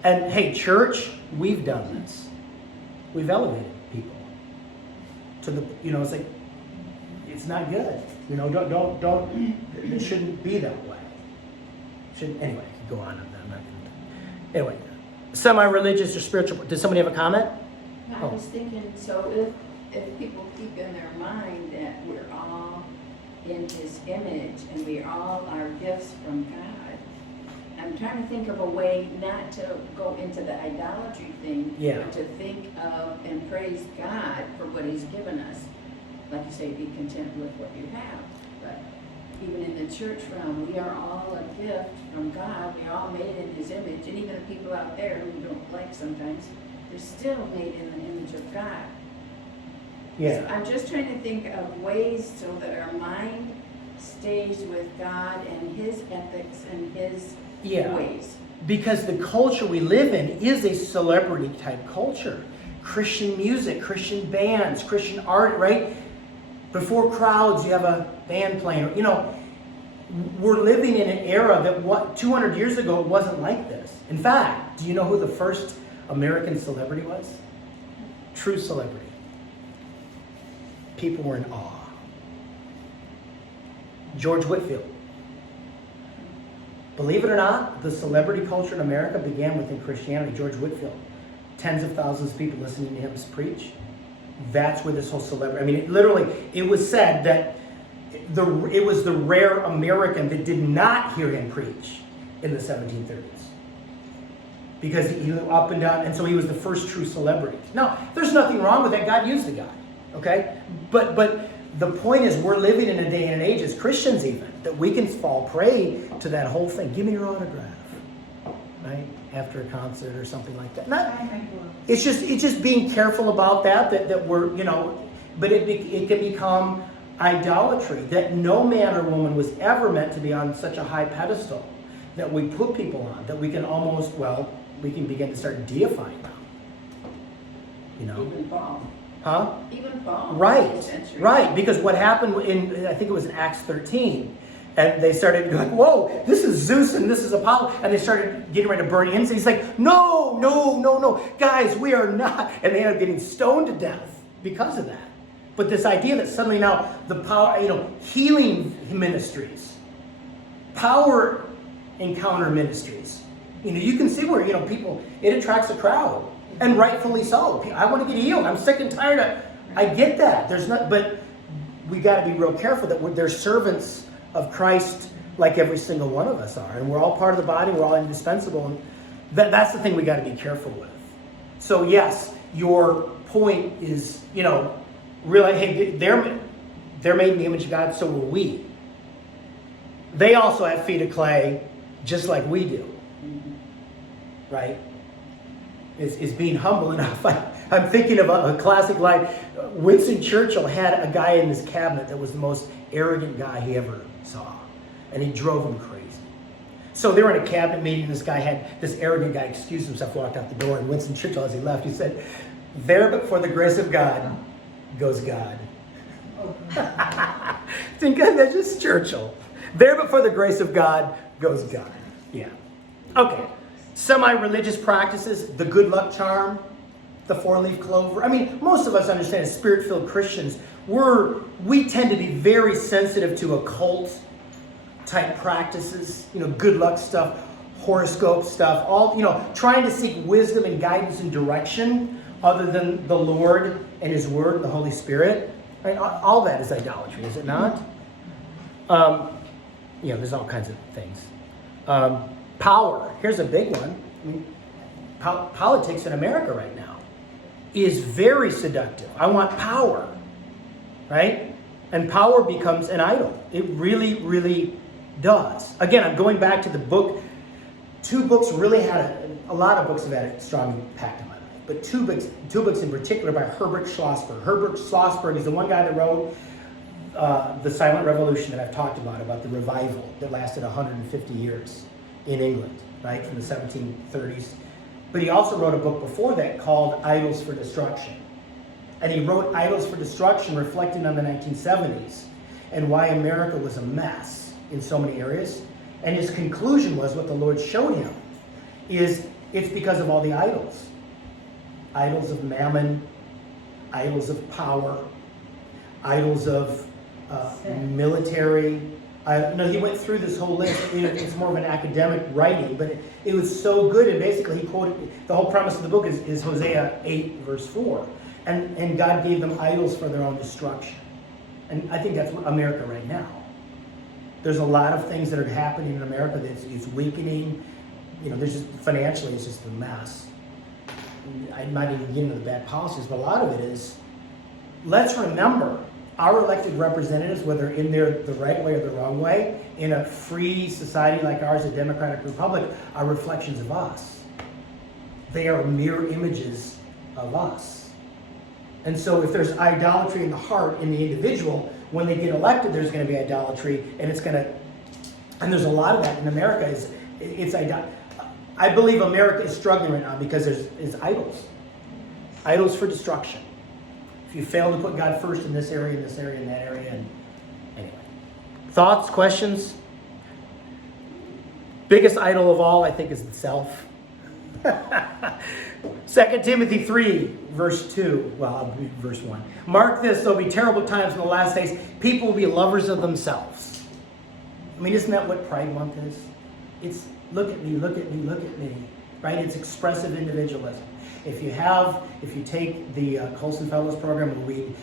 And hey, church, we've done this. We've elevated people to the, it's like, it's not good. Don't, it shouldn't be that way. Anyway, I could go on. Anyway, semi-religious or spiritual. Does somebody have a comment? I was thinking, so if people keep in their mind that we're all in His image and we all are gifts from God, I'm trying to think of a way not to go into the idolatry thing, but to think of and praise God for what He's given us. Like you say, be content with what you have. But even in the church realm, we are all a gift from God. We are all made in His image. And even the people out there who we don't like sometimes, they're still made in the image of God. Yeah. So I'm just trying to think of ways so that our mind stays with God and His ethics and His ways. Because the culture we live in is a celebrity type culture. Christian music, Christian bands, Christian art, right? Before crowds, you have a band playing. You know, we're living in an era that 200 years ago, it wasn't like this. In fact, do you know who the first American celebrity was? True celebrity. People were in awe. George Whitefield. Believe it or not, the celebrity culture in America began within Christianity. George Whitefield. Tens of thousands of people listening to him preach. That's where this whole celebrity... I mean, it was said that it was the rare American that did not hear him preach in the 1730s. Because he went up and down, and so he was the first true celebrity. Now, there's nothing wrong with that. God used the guy, okay? But the point is, we're living in a day and an age, as Christians even, that we can fall prey to that whole thing. Give me your autograph, right? After a concert or something like that. It's just being careful about that we're, you know, but it can become idolatry, that no man or woman was ever meant to be on such a high pedestal that we put people on, that we can almost, we can begin to start deifying them. You know? Even Paul. Huh? Even Paul. Right. Because what happened I think it was in Acts 13, and they started like, whoa, this is Zeus and this is Apollo, and they started getting ready to burn him. So he's like, no, guys, we are not, and they ended up getting stoned to death because of that. But this idea that suddenly now the power, you know, healing ministries, power encounter ministries, you know, you can see where, you know, people, it attracts a crowd. And rightfully so. I want to get healed. I'm sick and tired of. I get that. But we got to be real careful that they're servants of Christ, like every single one of us are, and we're all part of the body. We're all indispensable, and that's the thing we got to be careful with. So yes, your point is, you know, really, hey, they're made in the image of God, so are we. They also have feet of clay, just like we do, right? Is being humble enough. I'm thinking of a classic line. Winston Churchill had a guy in his cabinet that was the most arrogant guy he ever saw. And he drove him crazy. So they were in a cabinet meeting, this arrogant guy excused himself, walked out the door, and Winston Churchill, as he left, he said, "There but for the grace of God goes God." Think that's just Churchill. There but for the grace of God goes God. Yeah. Okay. Semi-religious practices, the good luck charm, the four-leaf clover. I mean, most of us understand as Spirit-filled Christians, we tend to be very sensitive to occult type practices, you know, good luck stuff, horoscope stuff, all, you know, trying to seek wisdom and guidance and direction other than the Lord and His Word and the Holy Spirit. I mean, all that is idolatry, is it not? You know, there's all kinds of things. Power. Here's a big one. I mean, politics in America right now is very seductive. I want power, right? And power becomes an idol. It really, really does. Again, I'm going back to the book. Two books really had a lot of books have had a strong impact on my life, but two books in particular by Herbert Schlossberg. Herbert Schlossberg is the one guy that wrote The Silent Revolution that I've talked about the revival that lasted 150 years. In England, right, from the 1730s. But he also wrote a book before that called Idols for Destruction. And he wrote Idols for Destruction reflecting on the 1970s and why America was a mess in so many areas. And his conclusion was what the Lord showed him is it's because of all the idols. Idols of mammon, idols of power, idols of military. He went through this whole list. You know, it's more of an academic writing, but it was so good. And basically, he quoted the whole premise of the book is Hosea 8, verse 4. And God gave them idols for their own destruction. And I think that's America right now. There's a lot of things that are happening in America that's weakening. You know, there's just financially, it's just a mess. I'm not even getting into the bad policies, but a lot of it is, let's remember our elected representatives, whether in there the right way or the wrong way, in a free society like ours, a democratic republic, are reflections of us. They are mirror images of us. And so if there's idolatry in the heart, in the individual, when they get elected, there's going to be idolatry, and there's a lot of that in America. I believe America is struggling right now because there's idols for destruction. If you fail to put God first in this area, in this area, in that area, and anyway. Thoughts, questions? Biggest idol of all, I think, is the self. 2 Timothy 3, verse 2. Well, I'll read verse 1. Mark this, there'll be terrible times in the last days. People will be lovers of themselves. I mean, isn't that what Pride Month is? It's look at me, look at me, look at me. Right? It's expressive individualism. If you take the Colson Fellows program and read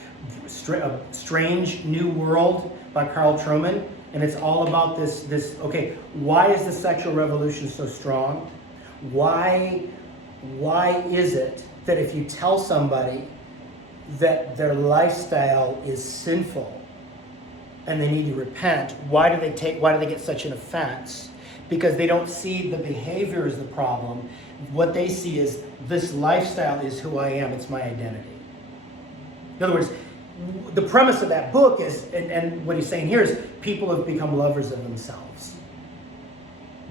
A Strange New World by Carl Trueman, and it's all about this, okay, why is the sexual revolution so strong? Why is it that if you tell somebody that their lifestyle is sinful and they need to repent, why do they get such an offense? Because they don't see the behavior as the problem. What they see is this lifestyle is who I am, it's my identity. In other words, the premise of that book is, and what he's saying here is, people have become lovers of themselves.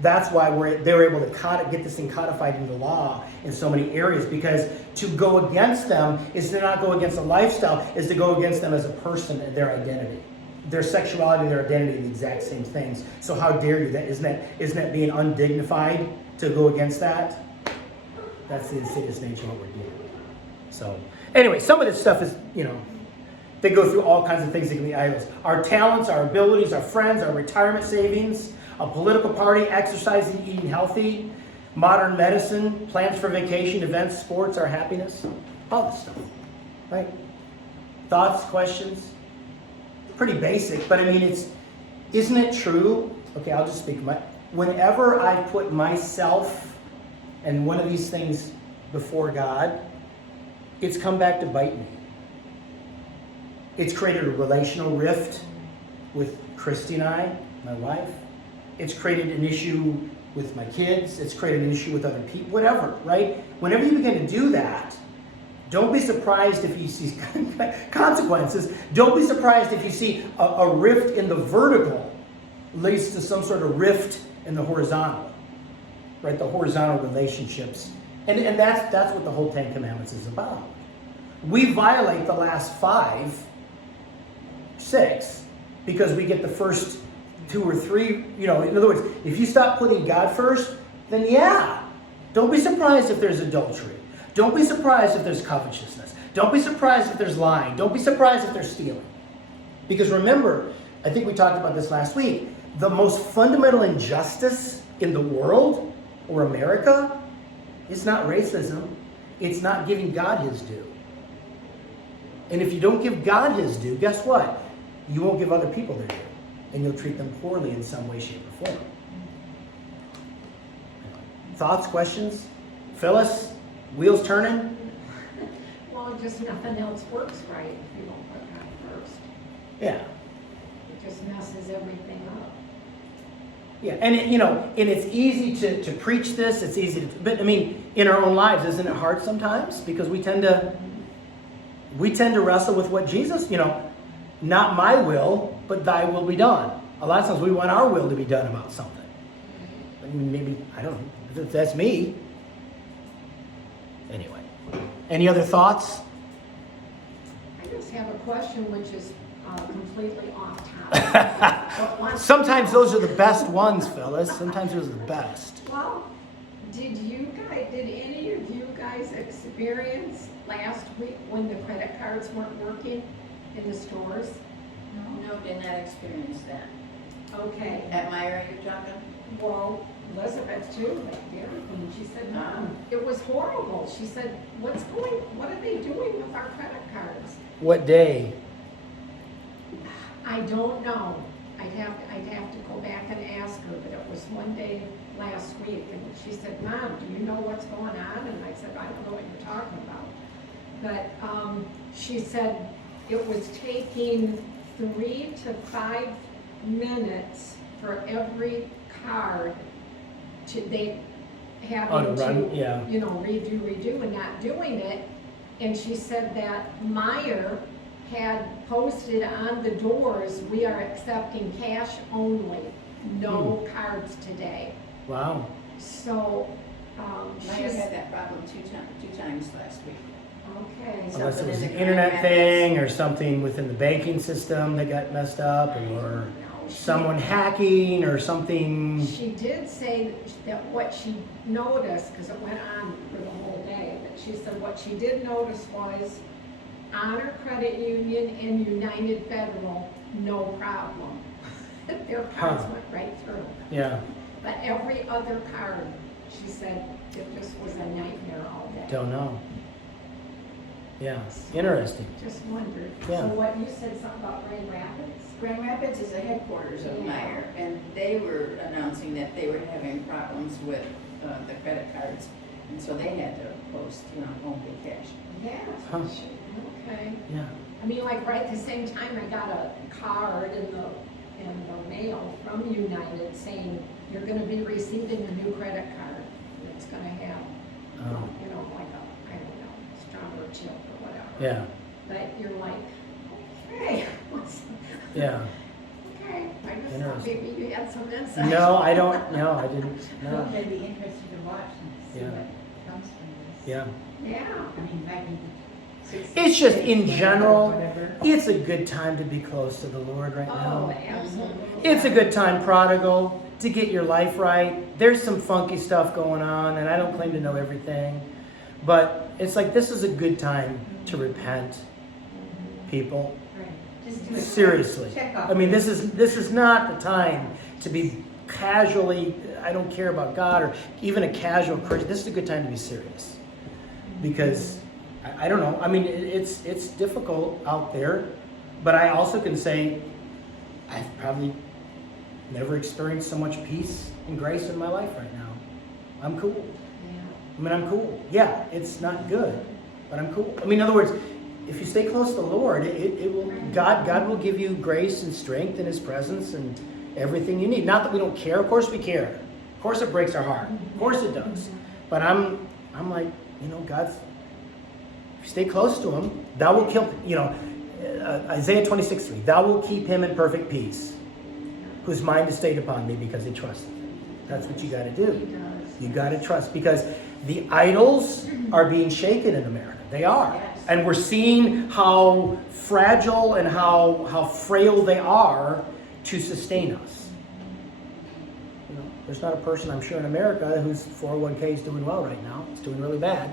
That's why they're able to get this thing codified into law in so many areas, because to go against them is to not go against a lifestyle, is to go against them as a person and their identity. Their sexuality and their identity are the exact same things. So how dare you? Isn't that being undignified to go against that? That's the insidious nature of what we're doing. So anyway, some of this stuff is, they go through all kinds of things that can be idols. Our talents, our abilities, our friends, our retirement savings, a political party, exercising, eating healthy, modern medicine, plans for vacation, events, sports, our happiness, all this stuff, right? Thoughts, questions? Pretty basic, but I mean, isn't it true? Okay, I'll just speak. Whenever I put myself and one of these things before God, it's come back to bite me. It's created a relational rift with Christy and I, my wife. It's created an issue with my kids. It's created an issue with other people, whatever, right? Whenever you begin to do that, don't be surprised if you see consequences. Don't be surprised if you see a rift in the vertical leads to some sort of rift in the horizontal, right? The horizontal relationships. And that's what the whole Ten Commandments is about. We violate the last 6, because we get the first 2 or 3, in other words, if you stop putting God first, then don't be surprised if there's adultery. Don't be surprised if there's covetousness. Don't be surprised if there's lying. Don't be surprised if there's stealing. Because remember, I think we talked about this last week, the most fundamental injustice in the world, or America, is not racism. It's not giving God his due. And if you don't give God his due, guess what? You won't give other people their due. And you'll treat them poorly in some way, shape, or form. Thoughts, questions? Phyllis? Wheels turning? Well, just nothing else works right if you don't put God first. Yeah. It just messes everything up. Yeah, and it's easy to preach this. It's easy but I mean, in our own lives, isn't it hard sometimes? Because we tend to wrestle with what Jesus, not my will, but thy will be done. A lot of times we want our will to be done about something. Maybe, I don't know, that's me. Anyway, any other thoughts? I just have a question which is completely off topic. Sometimes those are the best ones, Phyllis. Sometimes those are the best. Well, did any of you guys experience last week when the credit cards weren't working in the stores? No, did not experience that. Okay. At Myra, you're talking? Well, Elizabeth too, like Dairy Queen, she said, Mom, it was horrible. She said, what are they doing with our credit cards? What day? I don't know. I'd have to go back and ask her, but it was one day last week, and she said, Mom, do you know what's going on? And I said, I don't know what you're talking about. But she said, it was taking 3 to 5 minutes for every card they having to run, yeah. you know, redo and not doing it. And she said that Meyer had posted on the doors, we are accepting cash only, no cards today. Wow. So, Meyer had that problem two times last week. okay. Unless it was in an the internet Grand thing or something within the banking system that got messed up, or someone hacking or something. She did say that what she noticed, because it went on for the whole day, but she said what she did notice was Honor Credit Union and United Federal, no problem. Their cards went right through. Yeah, But every other card, she said, it just was a nightmare all day. don't know. Yeah, interesting. Just wondered. Yeah. So what, you said something about Grand Rapids? Grand Rapids is the headquarters of Meyer, and they were announcing that they were having problems with the credit cards, and so they had to post, you know, won't pay cash. Yeah. Huh. Okay. Yeah. I mean, like right at the same time, I got a card in the mail from United saying you're going to be receiving a new credit card. It's going to have, you know, like a, I don't know, stronger chip or whatever. Yeah. But you're like, okay. Yeah. Okay. I just thought Interesting. maybe you had some insight. No, I don't. No, I didn't. Well, No. they'd be interested to watch and see Yeah. what comes from this. Yeah. Yeah. I mean, back in It's just in general, whatever. it's a good time to be close to the Lord right Oh, now. absolutely. It's a good time, prodigal, to get your life right. There's some funky stuff going on, and I don't claim to know everything. But it's like this is a good time to repent, people. Right. Just do it. Seriously. Check off. I mean, this is not the time to be casually, I don't care about God, or even a casual Christian. This is a good time to be serious. Because, I don't know, I mean, it's difficult out there, but I also can say I've probably never experienced so much peace and grace in my life right now. I'm cool. I mean, I'm cool. Yeah, it's not good, but I'm cool. I mean, in other words, if you stay close to the Lord, it will. God will give you grace and strength in His presence and everything you need. Not that we don't care. Of course we care. Of course it breaks our heart. Of course it does. But I'm like, you know, God's. If you stay close to Him, Thou will keep. You know, Isaiah 26:3. Thou will keep him in perfect peace, whose mind is stayed upon me because he trusts Him. That's what you got to do. He does. You got to trust, because the idols are being shaken in America. They are. Yes. And we're seeing how fragile and how frail they are to sustain us. You know, there's not a person, I'm sure, in America whose 401k is doing well right now. It's doing really bad,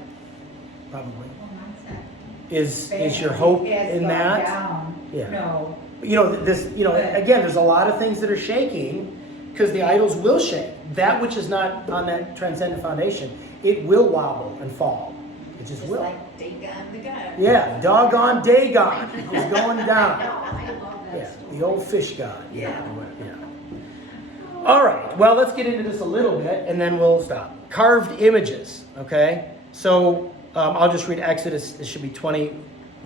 probably. Well, mine's not Is your hope bad. It has in gone that? down. Yeah. No. You know, this, you know, again, there's a lot of things that are shaking because the idols will shake. That which is not on that transcendent foundation, it will wobble and fall. It just Just will. like Dagon the God. Yeah, doggone Dagon is going down. I love that Yeah, story. the old fish god. Yeah. All right, well, let's get into this a little bit and then we'll stop. Carved images, okay? So I'll just read Exodus. It should be 20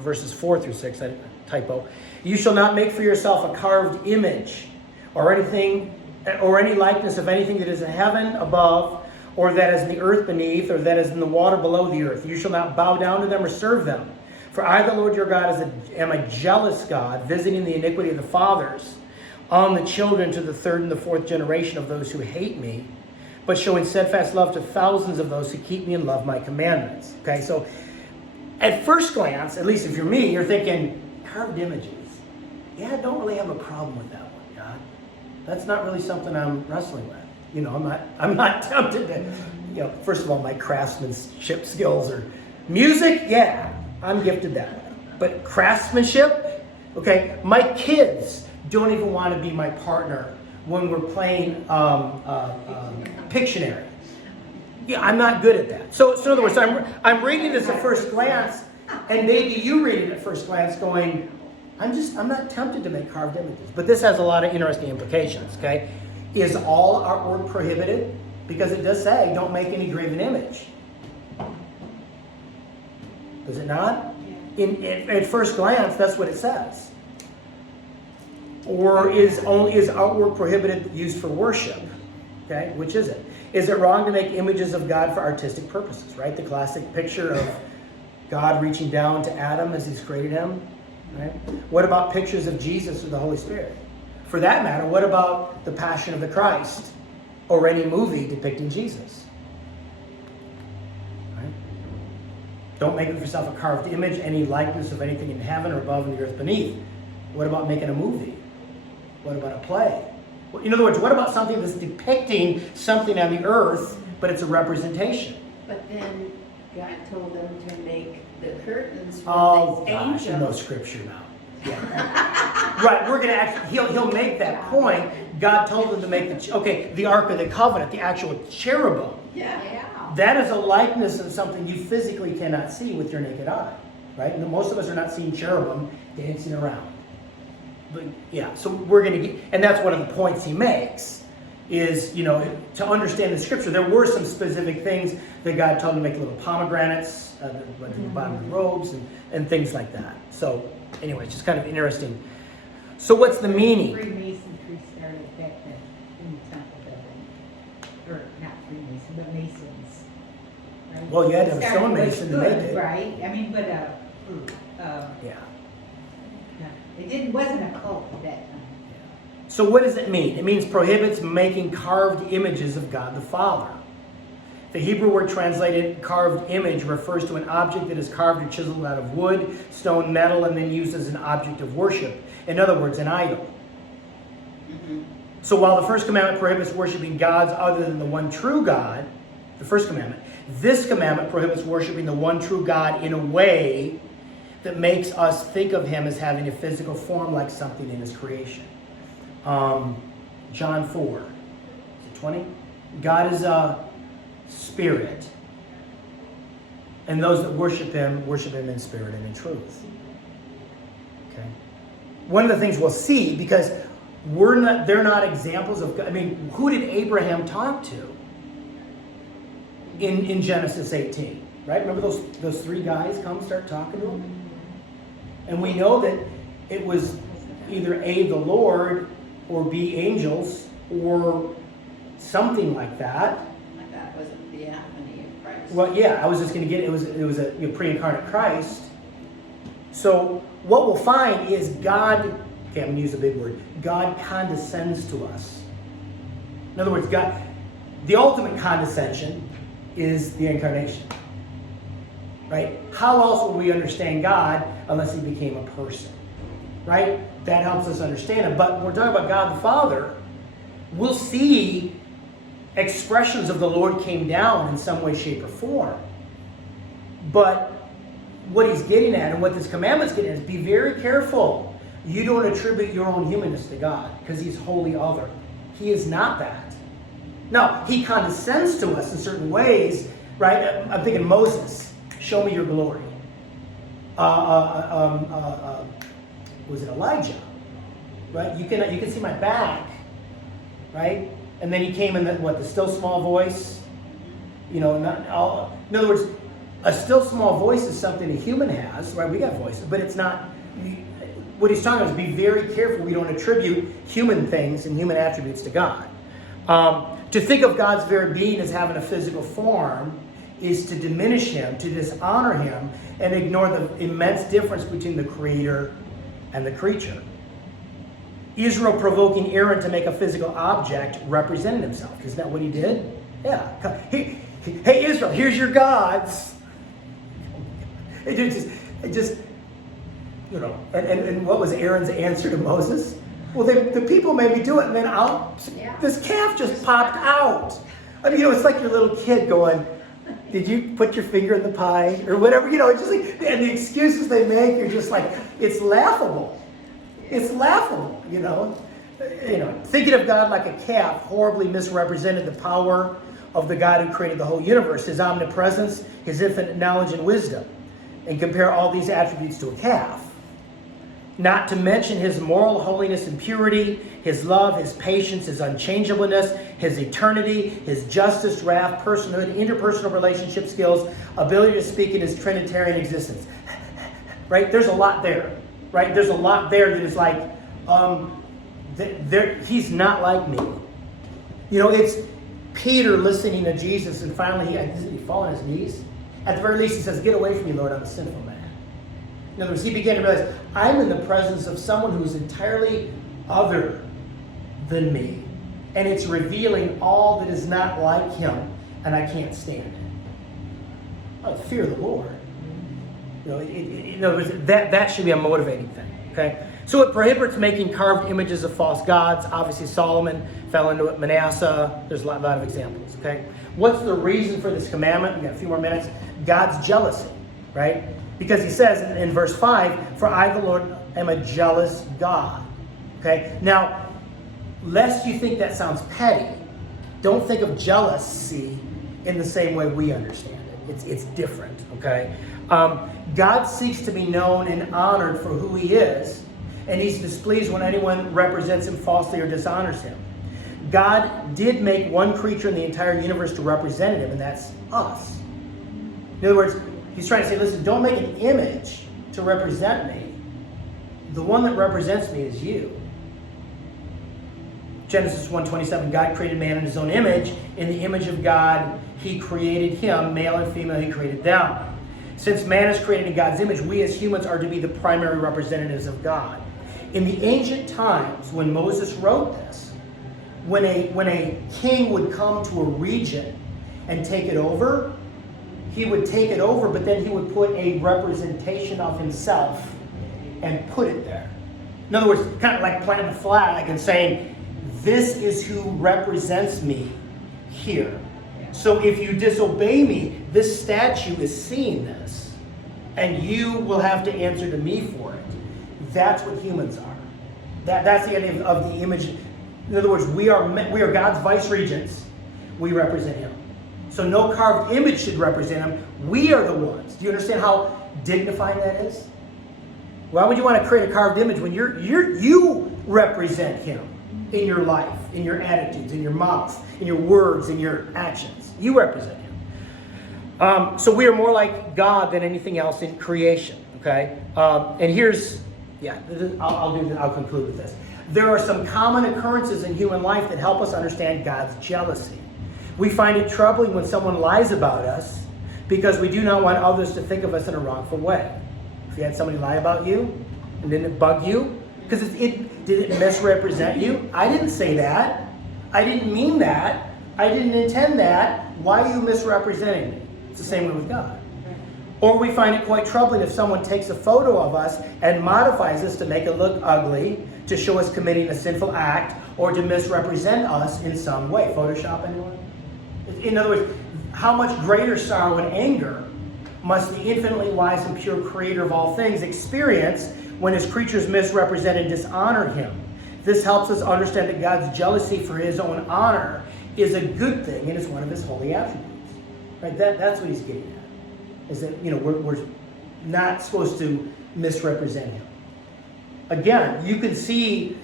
verses 4 through 6, I typo. You shall not make for yourself a carved image or anything, or any likeness of anything that is in heaven above, or that is in the earth beneath, or that is in the water below the earth. You shall not bow down to them or serve them. For I, the Lord your God, am a jealous God, visiting the iniquity of the fathers on the children to the third and the fourth generation of those who hate me, but showing steadfast love to thousands of those who keep me and love my commandments. Okay, so at first glance, at least if you're me, you're thinking, carved images. Yeah, I don't really have a problem with that one, God. That's not really something I'm wrestling with. You know, I'm not tempted to, you know, first of all, my craftsmanship skills are music, yeah, I'm gifted that way. But craftsmanship, okay, my kids don't even want to be my partner when we're playing Pictionary. Yeah, I'm not good at that. So in other words, I'm reading this at first glance, and maybe you read it at first glance going, I'm not tempted to make carved images. But this has a lot of interesting implications, okay? Is all artwork prohibited? Because it does say, don't make any graven image. Does it not? Yeah. At first glance, that's what it says. Or is outward prohibited used for worship? Okay, which is it? Is it wrong to make images of God for artistic purposes, right? The classic picture of God reaching down to Adam as he's created him, right? What about pictures of Jesus or the Holy Spirit? For that matter, what about the Passion of the Christ or any movie depicting Jesus? Right? Don't make of yourself a carved image, any likeness of anything in heaven or above and the earth beneath. What about making a movie? What about a play? In other words, what about something that's depicting something on the earth, but it's a representation? But then God told them to make the curtains for Oh these gosh, you know angels. scripture now. Yeah. Right, we're gonna actually, he'll make that point. God told them to make the Ark of the Covenant, the actual cherubim. Yeah. That is a likeness of something you physically cannot see with your naked eye, right? And most of us are not seeing cherubim dancing around. But yeah, so we're going to get, and that's one of the points he makes, is, to understand the scripture, there were some specific things that God told him to make little pomegranates at the bottom of the robes and things like that. So anyway, it's just kind of interesting. So what's the meaning? Freemasonry started back then in the temple building. Or not Freemason, but Masons. Right? Well, you had to have a Started with stonemason to make good, it. Right? I mean, but Yeah. it wasn't a cult at that time. So what does it mean? It means prohibits making carved images of God the Father. The Hebrew word translated carved image refers to an object that is carved or chiseled out of wood, stone, metal, and then used as an object of worship. In other words, an idol. Mm-hmm. So while the first commandment prohibits worshiping gods other than the one true God, the first commandment, this commandment prohibits worshiping the one true God in a way that makes us think of him as having a physical form like something in his creation. John 4, is it 20? God is a spirit. And those that worship him in spirit and in truth. Okay. One of the things we'll see, because they're not examples of God. I mean, who did Abraham talk to in Genesis 18? Right? Remember those three guys start talking to him? And we know that it was either A, the Lord, or B, angels, or something like that. That wasn't the theophany of Christ. Well, yeah, I was just going to get it. It was a pre-incarnate Christ. So what we'll find is God, okay, I'm going to use a big word, God condescends to us. In other words, God, the ultimate condescension is the incarnation. Right? How else would we understand God unless he became a person? Right? That helps us understand him. But when we're talking about God the Father, we'll see expressions of the Lord came down in some way, shape, or form. But what he's getting at and what this commandment's getting at is be very careful. You don't attribute your own humanness to God because he's wholly other. He is not that. Now, he condescends to us in certain ways, right? I'm thinking Moses. Show me your glory. Was it Elijah? Right? You can see my back, right? And then he came in the still small voice. In other words, a still small voice is something a human has, right? We got voices, but it's not. What he's talking about is be very careful we don't attribute human things and human attributes to God. To think of God's very being as having a physical form is to diminish him, to dishonor him, and ignore the immense difference between the creator and the creature. Israel provoking Aaron to make a physical object representing himself. Isn't that what he did? Yeah. Hey Israel, here's your gods. It just and what was Aaron's answer to Moses? Well, the people made me do it, and then this calf just popped out. I mean, it's like your little kid going, did you put your finger in the pie or whatever? It's just like, and the excuses they make, you're just like, it's laughable. It's laughable, Thinking of God like a calf horribly misrepresented the power of the God who created the whole universe, his omnipresence, his infinite knowledge and wisdom, and compare all these attributes to a calf. Not to mention his moral holiness and purity, his love, his patience, his unchangeableness, his eternity, his justice, wrath, personhood, interpersonal relationship skills, ability to speak in his Trinitarian existence. right? There's a lot there, right? There's a lot there that is like, he's not like me. It's Peter listening to Jesus, and finally he fall on his knees. At the very least, he says, "Get away from me, Lord, I'm a sinful man." In other words, he began to realize, I'm in the presence of someone who is entirely other than me. And it's revealing all that is not like him, and I can't stand it. Oh, fear of the Lord. In other words, that should be a motivating thing. Okay? So it prohibits making carved images of false gods. Obviously, Solomon fell into it. Manasseh. There's a lot of examples. Okay? What's the reason for this commandment? We got a few more minutes. God's jealousy, right? Because he says in verse 5, "For I, the Lord, am a jealous God." Okay? Now, lest you think that sounds petty, don't think of jealousy in the same way we understand it. It's different, okay? God seeks to be known and honored for who he is, and he's displeased when anyone represents him falsely or dishonors him. God did make one creature in the entire universe to represent him, and that's us. In other words, he's trying to say, listen, don't make an image to represent me. The one that represents me is you. Genesis 1:27, God created man in his own image. In the image of God, he created him. Male and female, he created them. Since man is created in God's image, we as humans are to be the primary representatives of God. In the ancient times, when Moses wrote this, when a king would come to a region and take it over, he would take it over, but then he would put a representation of himself and put it there. In other words, kind of like planting a flag and saying, this is who represents me here. So if you disobey me, this statue is seeing this, and you will have to answer to me for it. That's what humans are. That's the idea of the image. In other words, we are God's vice regents. We represent him. So no carved image should represent him. We are the ones. Do you understand how dignifying that is? Why would you want to create a carved image when you represent him in your life, in your attitudes, in your mouth, in your words, in your actions? You represent him. So we are more like God than anything else in creation. Okay, and here's, I'll conclude with this. There are some common occurrences in human life that help us understand God's jealousy. We find it troubling when someone lies about us because we do not want others to think of us in a wrongful way. If you had somebody lie about you, and didn't it bug you? Because did it misrepresent you? I didn't say that. I didn't mean that. I didn't intend that. Why are you misrepresenting me? It's the same way with God. Or we find it quite troubling if someone takes a photo of us and modifies us to make it look ugly, to show us committing a sinful act, or to misrepresent us in some way. Photoshop, anyone? In other words, how much greater sorrow and anger must the infinitely wise and pure creator of all things experience when his creatures misrepresent and dishonor him? This helps us understand that God's jealousy for his own honor is a good thing and is one of his holy attributes. Right? That's what he's getting at. Is that, we're not supposed to misrepresent him. Again, you can see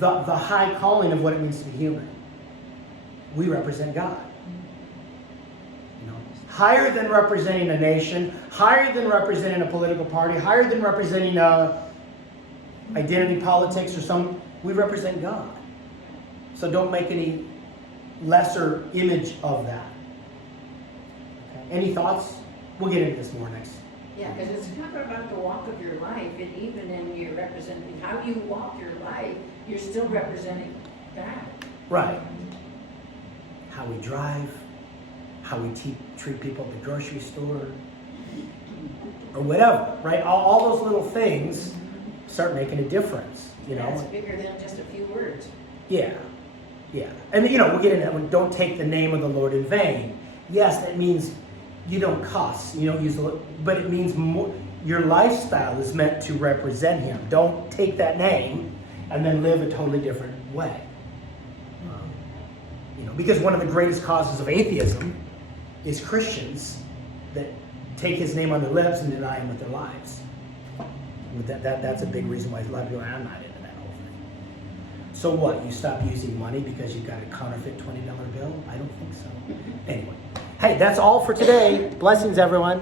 the high calling of what it means to be human. We represent God. Higher than representing a nation, higher than representing a political party, higher than representing identity politics or we represent God. So don't make any lesser image of that. Okay. Any thoughts? We'll get into this more next. Yeah, because it's not about the walk of your life, and even in your representing how you walk your life, you're still representing God. Right. How we drive, how we treat people at the grocery store, or whatever, right? All those little things start making a difference, It's bigger than just a few words. Yeah. And, we'll get into that. Don't take the name of the Lord in vain. Yes, that means you don't cuss, you don't use the Lord, but it means more, your lifestyle is meant to represent him. Don't take that name and then live a totally different way. Because one of the greatest causes of atheism is Christians that take his name on their lips and deny him with their lives. That's a big reason why a lot of people are not into that whole thing. So what? You stop using money because you got a counterfeit $20 bill? I don't think so. Anyway. Hey, that's all for today. Blessings, everyone.